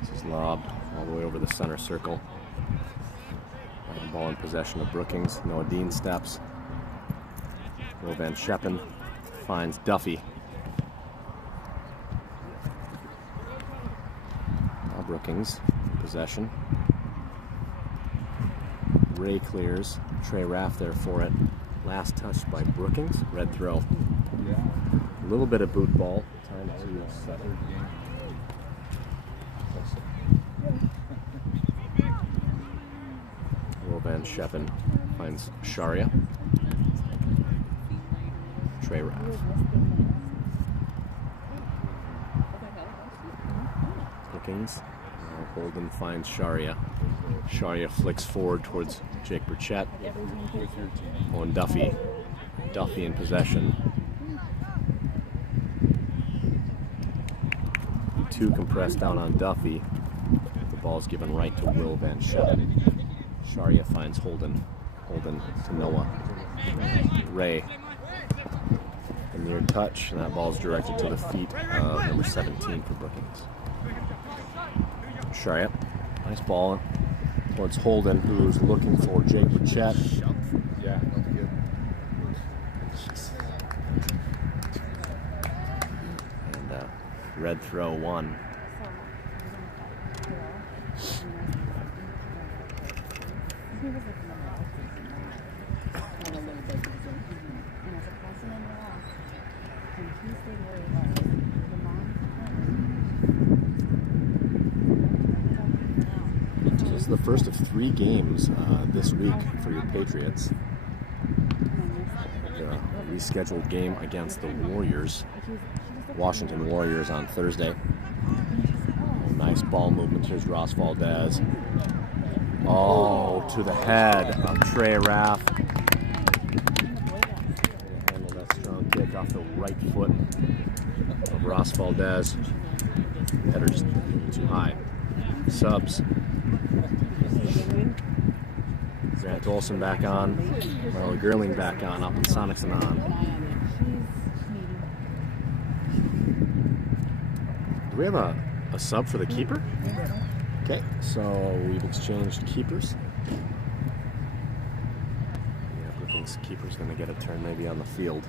This is lobbed all the way over the center circle. Ball in possession of Brookings. Noah Dean steps. Will Van Scheppen finds Duffy. Now Brookings in possession. Ray clears. Trey Raff there for it. Last touch by Brookings. Red throw. A little bit of boot ball. Time to set. Will Van Scheppen finds Sharia. Trey Raff. Brookings. Holden finds Sharia. Sharia flicks forward towards Jake Burchett. On Duffy. Duffy in possession. Two compressed down on Duffy. The ball's given right to Will Van Scheppen. Sharia finds Holden. Holden to Noah. Ray. A near touch, and that ball's directed to the feet of number 17 for Brookings. Sharia. Nice ball towards Holden, who's looking for Jake Burchett. Yeah, that's good. And red throw one. the first of 3 games this week for your Patriots. A rescheduled game against the Warriors, Washington Warriors, on Thursday. Nice ball movement. Here's Ross Valdez. Oh, to the head of Trey Raff. Handle that strong kick off the right foot of Ross Valdez. Header just too high. Subs. Grant Olson back on. Marla Gerling back on. Up and Sonicson on. Do we have a sub for the keeper? Okay, so we've exchanged keepers. Yeah, Brookings keeper's going to get a turn maybe on the field.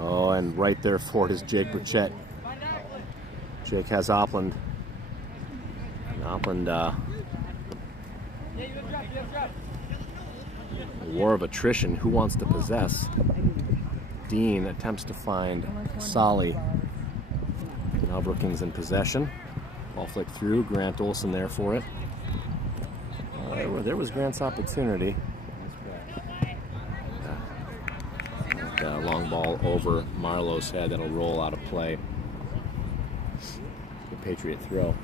Oh, and right there for it is Jake Burchett. Jake has Opland. And Opland, war of attrition. Who wants to possess? Dean attempts to find Solly. Now Brookings in possession. Ball flicked through. Grant Olson there for it. There was Grant's opportunity. Long ball over Marlowe's head that'll roll out of play. The Patriot throw.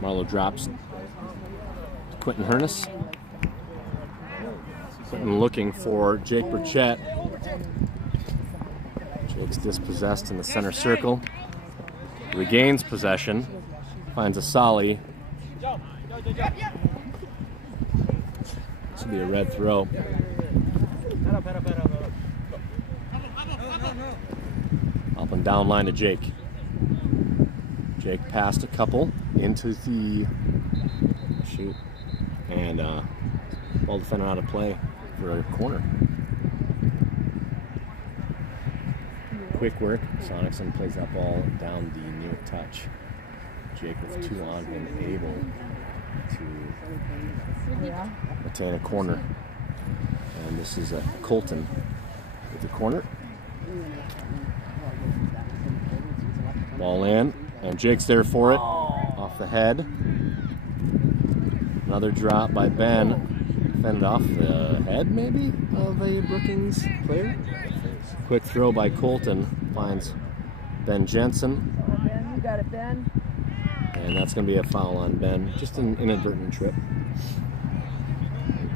Marlowe drops. Quentin Hernus. Quentin looking for Jake Burchett. Jake's dispossessed in the center circle. Regains possession. Finds a Solly. This will be a red throw. Up and down line to Jake. Jake passed a couple into the shoot. And ball defender out of play for a corner. Quick work. Sonicson plays that ball down the near touch. Jake with 2 on him, able to attain a corner. And this is Colton with the corner. Ball in, and Jake's there for it. Off the head. Another drop by Ben. Fended off the head, maybe, of a Brookings player. Quick throw by Colton. Finds Ben Jensen. Ben, you got it, Ben. And that's going to be a foul on Ben. Just an inadvertent trip.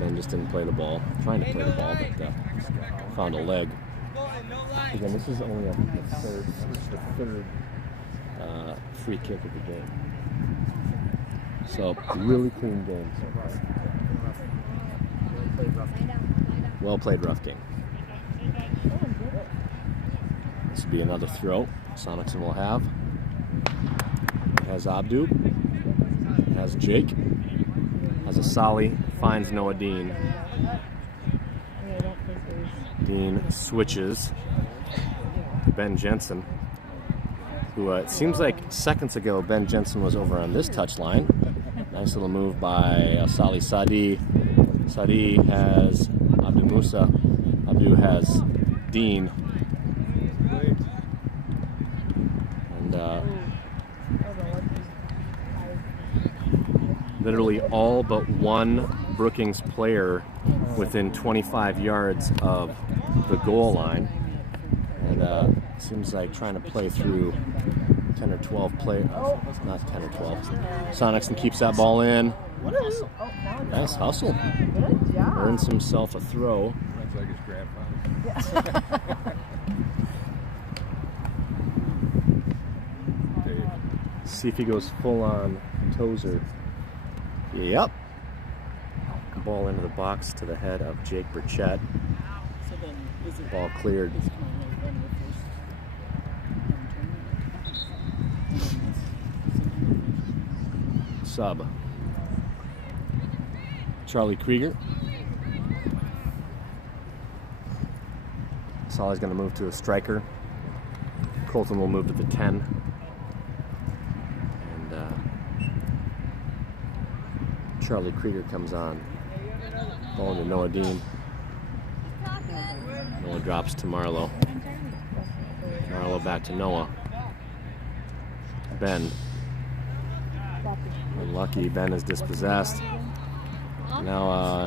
Ben just didn't play the ball. Trying to play the ball, but found a leg. Again, this is only the third free kick of the game. So, really clean game so far. Well played rough game. This will be another throw. Sonicson will have. Has Abdu. Has Jake. Has a Solly. Finds Noah Dean. Dean switches to Ben Jensen, who it seems like seconds ago Ben Jensen was over on this touchline. Nice little move by Solly Sadi. Sadi has Abdu Musa. Abdu has Dean. And literally all but one Brookings player within 25 yards of the goal line. And seems like trying to play through 10 or 12 play. Not 10 or 12. Sonicson keeps that ball in. Nice hustle. Good job. Earns himself a throw. Sounds like his grandfather. See if he goes full on Tozer. Yep. Ball into the box to the head of Jake Burchett. Ball cleared. Sub. Charlie Krieger. Solly's going to move to a striker. Colton will move to the 10. Charlie Krieger comes on. Ball into Noah Dean. Noah Noah drops to Marlowe. Marlowe back to Noah. Ben. Unlucky, Ben is dispossessed. Now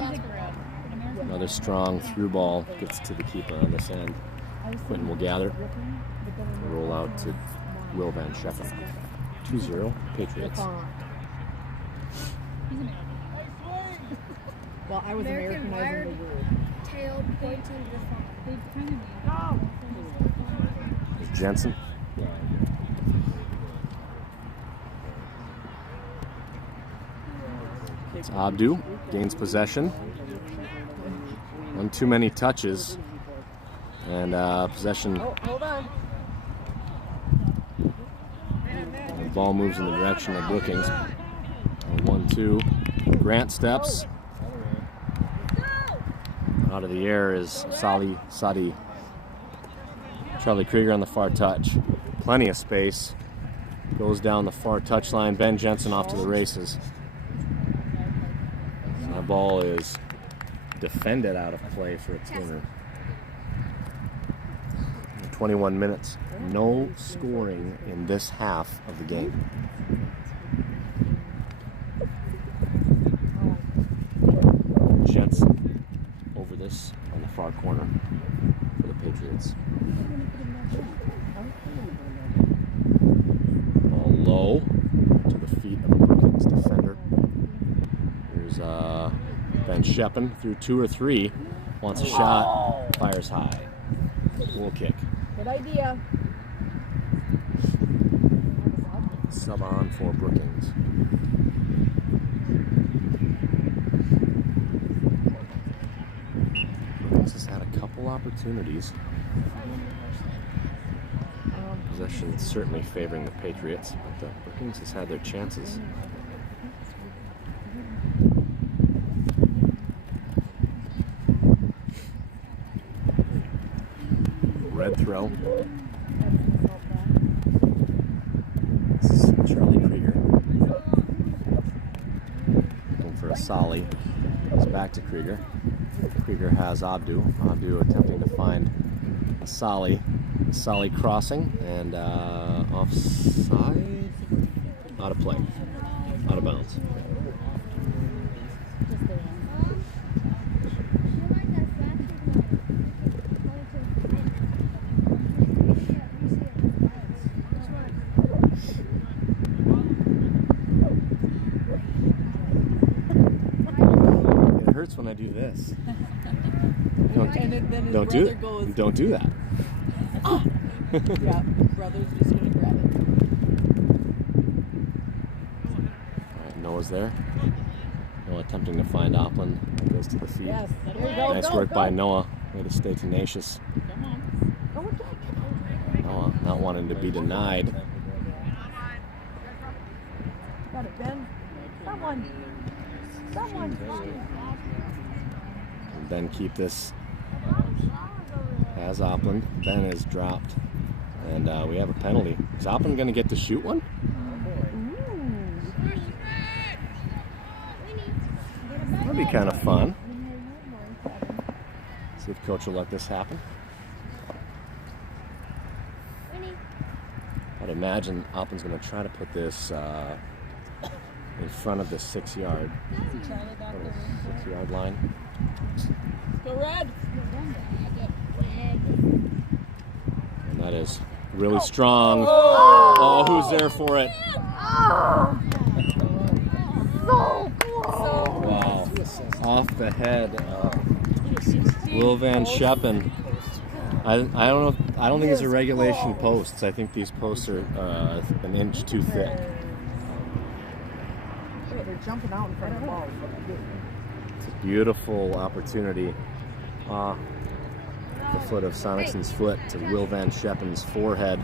another strong through ball gets to the keeper on this end. Quinton will gather. Roll out to Will Van Scheppen. 2-0 Patriots. Well, I was Americanizing the word. Tail pointing to the Jensen. It's Abdu, gains possession. One too many touches. And possession. Hold on. The ball moves in the direction of Brookings. 1-2. Grant steps. Out of the air is Sali Sadi. Charlie Krieger on the far touch. Plenty of space. Goes down the far touch line. Ben Jensen off to the races. And the ball is defended out of play for a corner. 21 minutes. No scoring in this half of the game. Jensen over this on the far corner for the Patriots. Ball low to the feet of a Brookings defender. Here's Van Scheppen through 2 or 3. Wants a shot. Fires high. Goal kick. Good idea. Sub on for Brookings. Brookings has had a couple opportunities. Possession certainly favoring the Patriots, but Brookings has had their chances. Red throw. This is Charlie Krieger. Looking for a Sali. It's back to Krieger. Krieger has Abdu. Abdu attempting to find a Sali. Sali crossing and offside. Out of play. Out of bounds. When I do this, don't do it. Don't do that. Yeah, brother's just gonna grab it. All right, Noah's there. Noah attempting to find Opland. Goes to the feet. Yes, there you go. Nice work by Noah. Way to stay tenacious. Noah not wanting to be denied. Got it, Ben. Someone. And Ben keep this as Opland. Ben is dropped. And we have a penalty. Is Opland going to get to shoot one? That'd be kind of fun. See if Coach will let this happen. I'd imagine Opland's going to try to put this in front of the 6-yard. 6-yard line. Go red. And that is really strong. Oh, who's there for it? So close. Wow. Off the head of Will Van Scheppen. I don't think it's a regulation posts. I think these posts are an inch too thick. They're jumping out in front of the ball. It's a beautiful opportunity. The foot of Sonicsson's foot to Will Van Scheppen's forehead.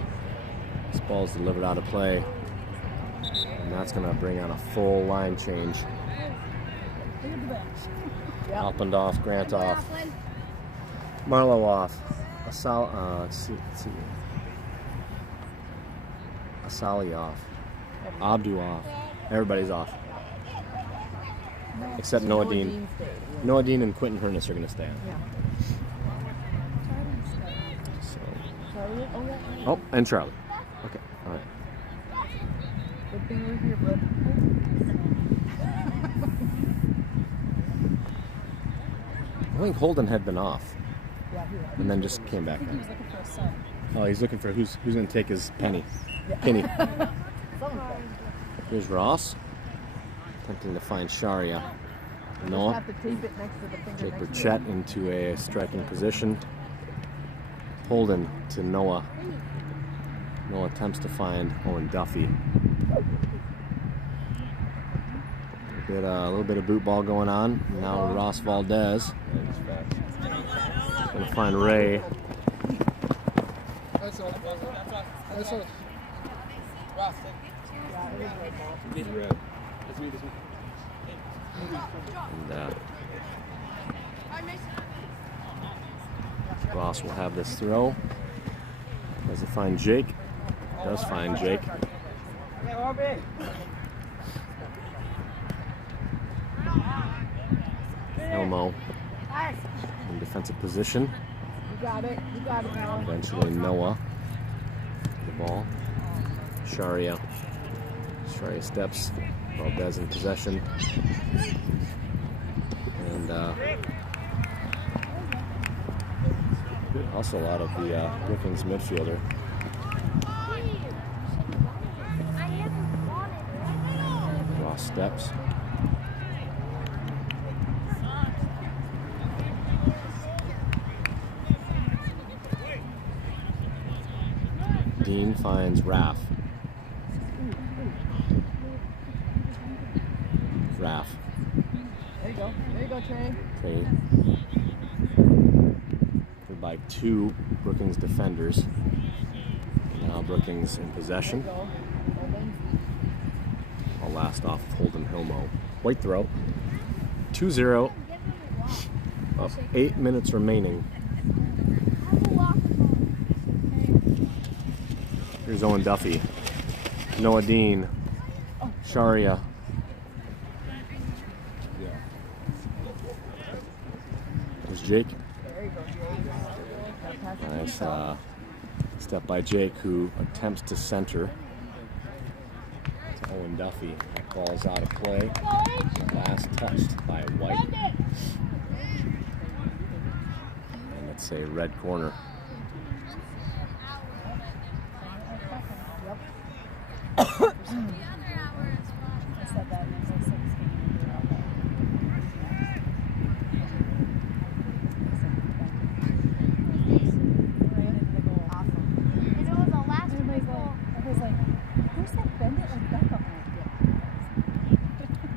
This ball's delivered out of play. And that's going to bring on a full line change. Up and off, Grant off. Marlowe off. Asali off. Abdu off. Everybody's off. Except Noah Dean. Noah Dean and Quinton Hernus are going to stay on. Charlie? Oh, yeah. Oh, and Charlie. Okay, all right. Good thing we're here, bud. I think Holden had been off, Yeah, he was. and then just came back I think he in. was looking for a son. Oh, he's looking for who's going to take his penny. Yeah. Penny. Someone Here's Ross, attempting to find Sharia. just Noah. have to tape it next to the finger Jake next to Burchett into a striking position. Holden to Noah. Noah attempts to find Owen Duffy. A little bit of boot ball going on. Now Ross Valdez going to find Ray. That's all. That's all. Ross, get red. That's me, that's me. And Ross will have this throw. Does it find Jake? Does find Jake. Elmo in defensive position. You got it. You got it now. Eventually Noah. The ball. Sharia. Sharia steps. Valdez in possession. And also a lot of the Brookings midfielder. Ross steps. Dean finds Raff. Raff. There you go. There you go, Trey. Okay. By two Brookings defenders. Now Brookings in possession. There you go. Holden. I'll last off with Holden Hilmo. White throw. 2-0. 8 minutes remaining. Here's Owen Duffy. Noah Dean. Sharia. There's Jake. There you go, Jake. Gotta pass it to Nice yourself. step by Jake, who attempts to center. To Owen Duffy. That ball's out of play. Last touched by White. And it's a red corner. I said that in 16.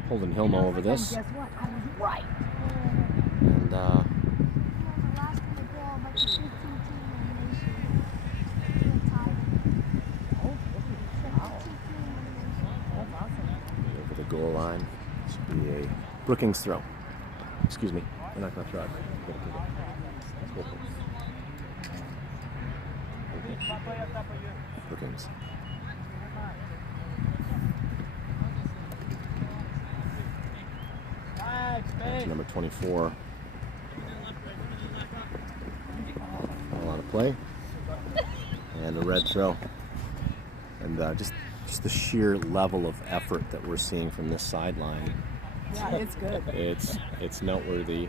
Holden Hilmo over this. Guess what? I was right. And That's awesome. over the goal line. This should be a Brookings throw. Excuse me. We're not going to throw it. Let's go for it. Brookings. That's number 24. Ball out of play. And a red throw. And just the sheer level of effort that we're seeing from this sideline. Yeah, it's good. It's noteworthy.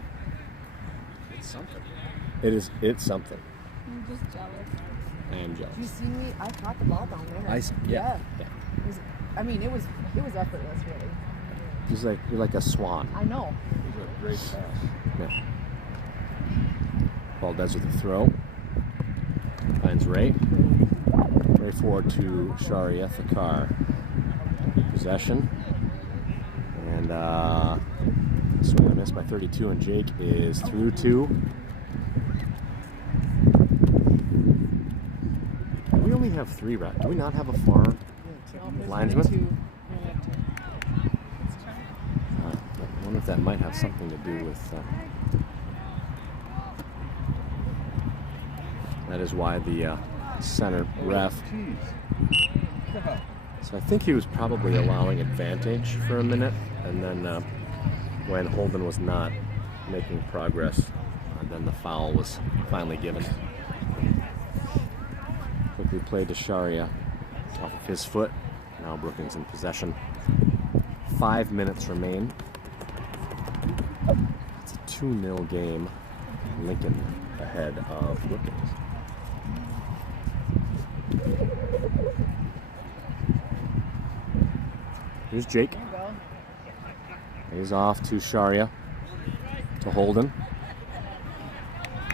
It's something. It's something. I'm just jealous. I am jealous. You see me? I caught the ball down there. Yeah. It was, I mean, it was effortless, really. Just like you're like a swan. I know. It was a great pass. Yeah. Valdez with the throw. Finds Ray. Ray forward to Sharia Thakar. Possession. And swing and a miss by 32, and Jake is through two. We only have 3 rats. Do we not have a far linesman? I wonder if that might have something to do with. That is why the center ref. So I think he was probably allowing advantage for a minute, and then when Holden was not making progress, then the foul was finally given. Replay to Sharia off of his foot. Now Brookings in possession. 5 minutes remain. It's a 2-0 game. Lincoln ahead of Brookings. Here's Jake. He's off to Sharia, to Holden.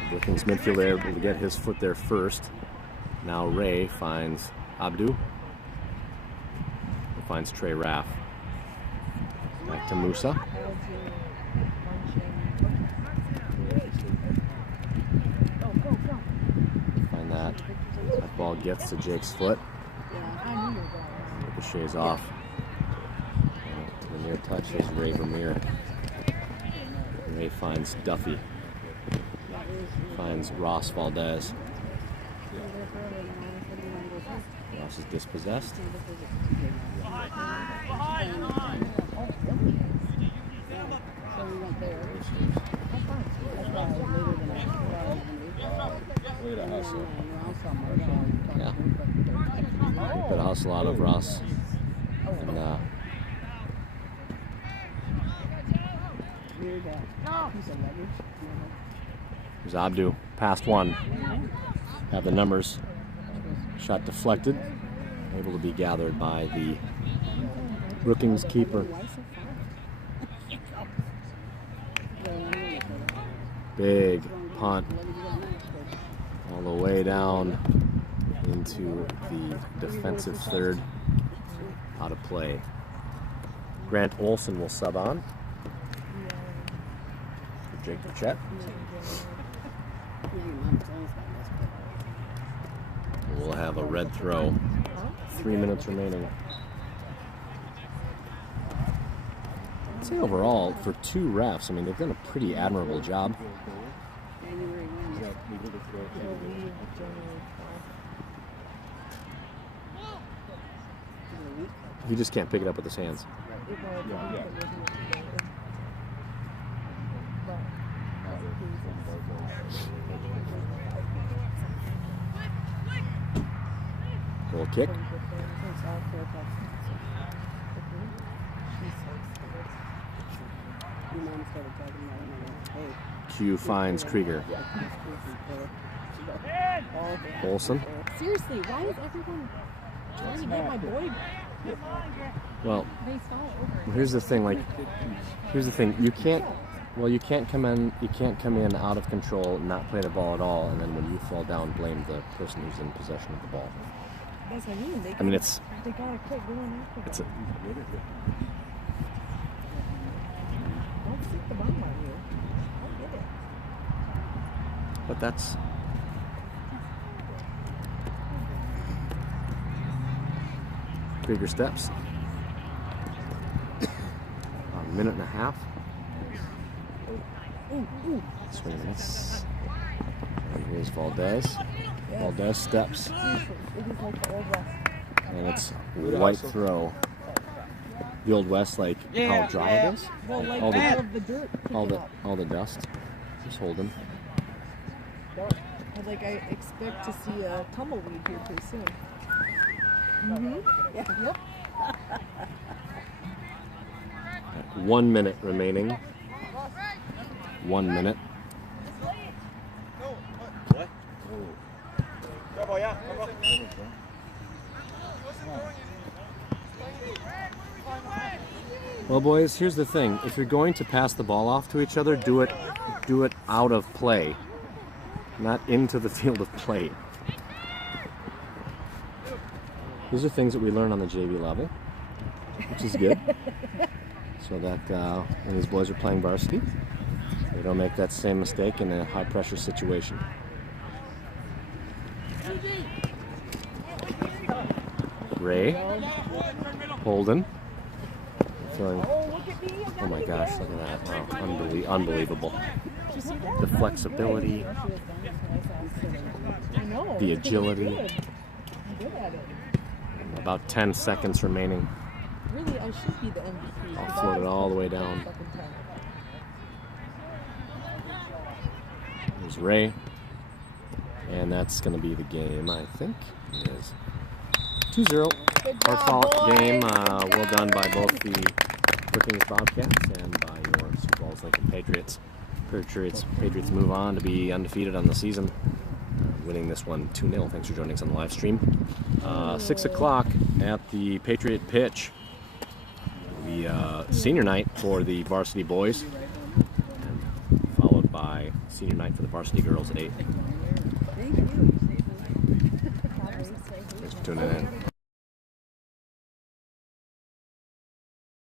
Brookings midfielder able to get his foot there first. Now Ray finds Abdu. He finds Trey Raff. Back to Musa. Find that. That ball gets to Jake's foot. Ricochets off. To the near touch is Ray Vermeer. Ray finds Duffy. Finds Ross Valdez. Ross is dispossessed. Way to hustle. Yeah. Bit of hustle out of Ross. And here's Abdu, past one. Have the numbers. Shot deflected. Able to be gathered by the Brookings keeper. Big punt. All the way down into the defensive third. Out of play. Grant Olson will sub on. Jake Burchett. We'll have a red throw. 3 minutes remaining. I'd say overall, for 2 refs, I mean, they've done a pretty admirable job. He just can't pick it up with his hands. Goal kick. Q finds Krieger. Olsen. Seriously, why is everyone trying to get my boy? Well, here's the thing. You can't. Well, you can't come in out of control, not play the ball at all, and then when you fall down, blame the person who's in possession of the ball. That's what I mean. They gotta quit going after It's a, don't stick the bomb on you. I get it. but that's. Bigger steps. A minute and a half. Swing and miss. And here's Valdez. Valdez steps. And it's white throw. The Old West, like how dry it is. Well, like all the dirt. all the dust. Just holding. I expect to see a tumbleweed here pretty soon. Yeah. Yep. 1 minute remaining. 1 minute. Well, boys, here's the thing. If you're going to pass the ball off to each other, do it out of play, not into the field of play. These are things that we learn on the JV level, which is good. So that when these boys are playing varsity, they don't make that same mistake in a high-pressure situation. Ray, Holden, throwing. Oh my gosh, look at that! Wow, unbelievable. The flexibility, the agility. About 10 seconds remaining. Really, I should be the MVP. I'll float it all the way down. There's Ray. And that's going to be the game, I think it is. 2-0. Good Hard job, fought game. boys. Well done by both the Brookings Bobcats and by your Sioux Falls Lincoln Patriots. Patriots move on to be undefeated on the season, winning this one 2-0. Thanks for joining us on the live stream. 6 o'clock at the Patriot pitch. The senior night for the varsity boys, and followed by senior night for the varsity girls at 8. Thanks for tuning in.